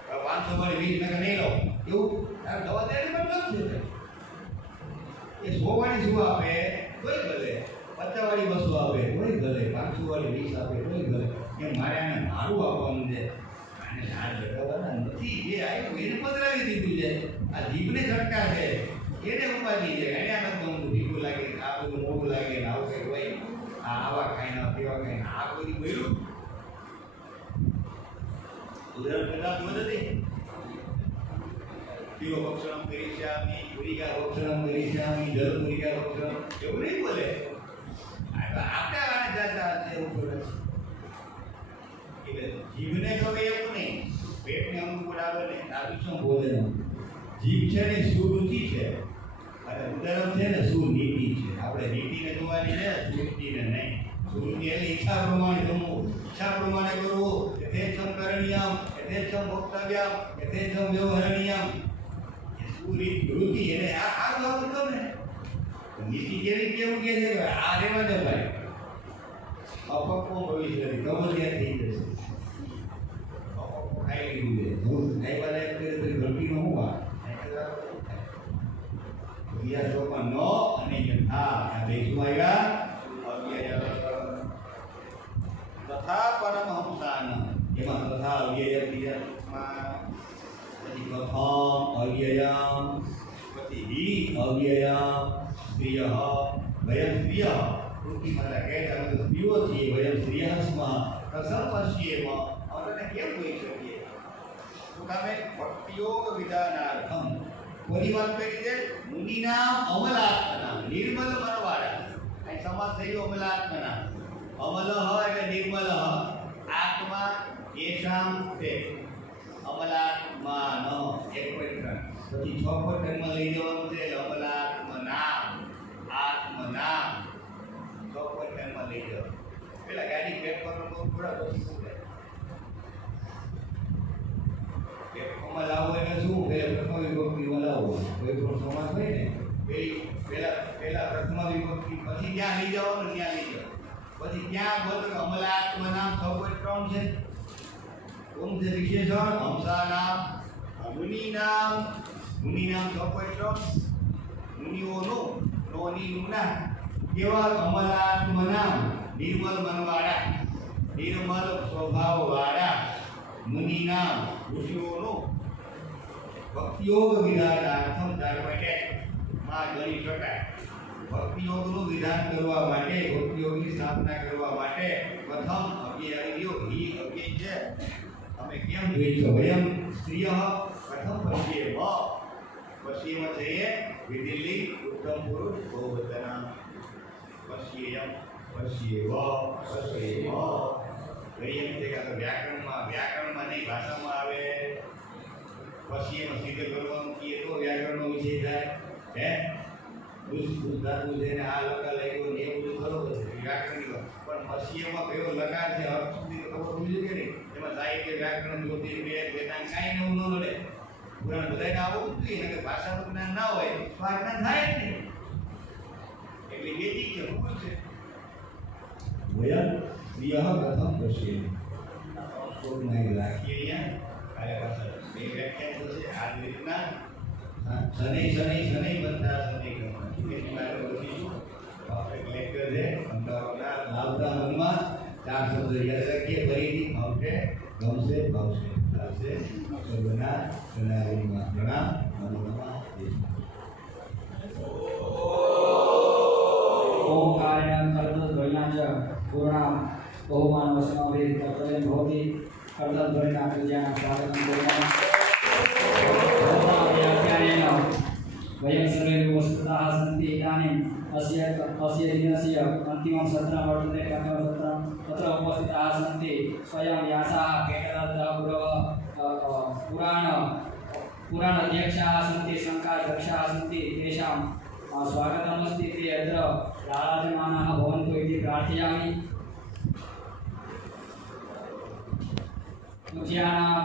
500 વાળી 20 નહીં લો એવું દવા દેવાની પણ બંધ છે એ 100 વાળી શું આપે કોઈ ભલે 50 વાળી વસ્તુ આપે કોઈ ભલે 500 વાળી 20 આપે કોઈ ભલે એમ મારે આને મારું આપવાનું છે આને હાથ લગાવવાના નથી જે આવ્યું એને પધરાવી દીધું છે આ જીભને ઝટકા છે એને ઉપાધિ છે એને આ નથી ગમતું જીભું લાગે આ બધું મોઢું લાગે ને આવું કંઈ હોય આ આવા ખાઈને તેવા ખાઈને આ બધું બોલ્યું ઉદાહરણ કરતા મદદ પીવો ભક્ષણમ કરીશ્યામિ પુરિકા ભક્ષણમ કરીશ્યામિ જલ પુરિકા ભક્ષણમ એવું નહીં બોલે આપણે આને જાતા એવું બોલે એટલે જીભને કહે એવું નહીં પેટને અનુકૂળ આવે ને તારું શું બોલે જીભ છે ને સુરુચિ છે અને ઉદાહરણ છે ને સુનીતિ છે આપણે નીતિને જોવાની છે સુરુચિને નહીં સુરુચિ એટલે ઈચ્છા પ્રમાણે જમવું ઈચ્છા પ્રમાણે કરવું યથેચ્છમ કરણીયમ યથેચ્છમ ભોક્તવ્યમ યથેચ્છમ વ્યવહરણીયમ વૃત્તિ એને આ બાબત ગમે નીતિ કેવી કેવું કે છે આ રેવા દે ભાઈ અપક્વ ભવિષ્ય ગમલિયા થઈ જશે અપક્વ ખાઈ લીધું છે હું ખાઈ વાળા કરે તો ગલતીનો હું વાત બીજા શ્લોકમાં ન અને યથા આ બે શું આવ્યા તથા પરમહંસાન એમાં તથા અવ્યય બીજામાં પછી કથમ અવ્યયમ પછી હિ અવ્યયમ સ્ત્રિયઃ વયમ સ્ત્રિયઃ કૃતિમાતા કહેતા અમે સ્ત્રીઓ છીએ વયમ સ્ત્રિયઃ સ્મઃ કસમ પશ્યેમ અમને કેમ કહી શકીએ તો તમે ભક્તિયોગ વિધાનાર્થમ કોની વાત કરી છે મુનિનામ અમલાત્મના નિર્મલ મનવાળા અહીં સમાસ થયો અમલાત્મના અમલ એટલે નિર્મલ આત્મા એશામ તે અમલાત્માનો 1.3 પછી 6.3 લઈ જવાનું છે અમલાત્મનામ આત્મનામ 6.3 લઈ જવાનું પેલા ગાડી પ્લેટફોર્મ પર થોડા પછી શું થાય પ્લેટફોર્મમાં લાવવો એટલે શું પેલા પ્રથમ વિભક્તિમાં લાવવો કોઈ પણ સમાસ હોય ને પેલા પ્રથમ વિભક્તિ પછી ક્યાં લઈ જવાનું ત્યાં લઈ જવાનું પછી ક્યાં બોલો અમલાત્મનામ 6.3 છે કોણ છે વિશેષણ હંસાનામ મુનિનામ 6.3 મુનિઓનું નોનીનુના કેવા અમલાત્મનામ નિર્મલ મનવાળા નિર્મલ સ્વભાવવાળા મુનિનામ ઋષિઓનું ભક્તિયોગ વિધાનાર્થમ 4.1 આ ગણી શકાય. ભક્તિ યોગનું વિધાન કરવા માટે, ભક્તિ યોગની સ્થાપના કરવા માટે પ્રથમ અગ્નિ આવી ગયો. હિ અગ્નિ છે. અમે કેમ જોઈ છો? વયમ સ્ત્રીય પ્રથમ પશ્યેમ. પશ્યેમ છે એ વિધિલી ઉત્તમ પુરુષ બહુવચના. પશ્યેયમ પશ્યેવ પશ્યેમ. વયમ છે કે વ્યાકરણમાં નહીં, ભાષામાં આવે. પશ્યેમ સિદ્ધ કરવાનું કીએ તો વ્યાકરણનો વિષય થાય. હે ધાતુ છે ને આ લકાર લાગ્યો ને એ બધું ખરું છે વ્યાકરણની વાત. પણ પશ્ચિમમાં કયો લકાર છે અર્થ સુધી ખબર હોવી જોઈએ કે નહીં? એમાં સાહિત્ય, વ્યાકરણ, જ્યોતિષ, વેદ, વેદાંત કાંઈ નવું ન લડે. પુરાણ બધાને આવવું જ જોઈએ. કે ભાષાનું જ્ઞાન ના હોય તો આ જ્ઞાન થાય જ નહીં. એટલે બેઝિક છે, મૂળ છે. વયમ સ્ત્રીય પ્રથમ પશ્યેમ. શ્લોકમાં રાખીએ અહીંયા બે વ્યાખ્યાન છે. આ રીતના શનૈ બનતા શનૈ એની માટે બનીશું. પરફેક્ટ લેક્ચર છે. અમદાવાદના લાવતા મનમાં 4 શબ્દ યાદ રાખીએ. ફરીથી ભાવશે, ગમશે, ભાવશે, ચાલશે. સર્વના કલારીમાં પ્રણામ. નમો નમઃ. ઓમકારેણ કર્તદ્વયના ચ પૂર્ણામ બહુમાનો સમાવેદ કર્તવ્યં ભવતિ. કર્તદ્વયના ક્રિયાના સ્વાગતં કુર્મઃ. वयं सर्वे उपस्थिताः सन्ति इदानीम् अस्य दिनस्य अन्तिमं सत्रं वर्तते. प्रथमं सत्रं तत्र उपस्थिताः सन्ति स्वयं व्यासाः, केटलदः पुराण अध्यक्षाः सन्ति, शङ्काध्यक्षाः सन्ति. तेषां स्वागतमस्ति. ते अत्र राजमानाः भवन्तु इति प्रार्थयामि. मुख्यानां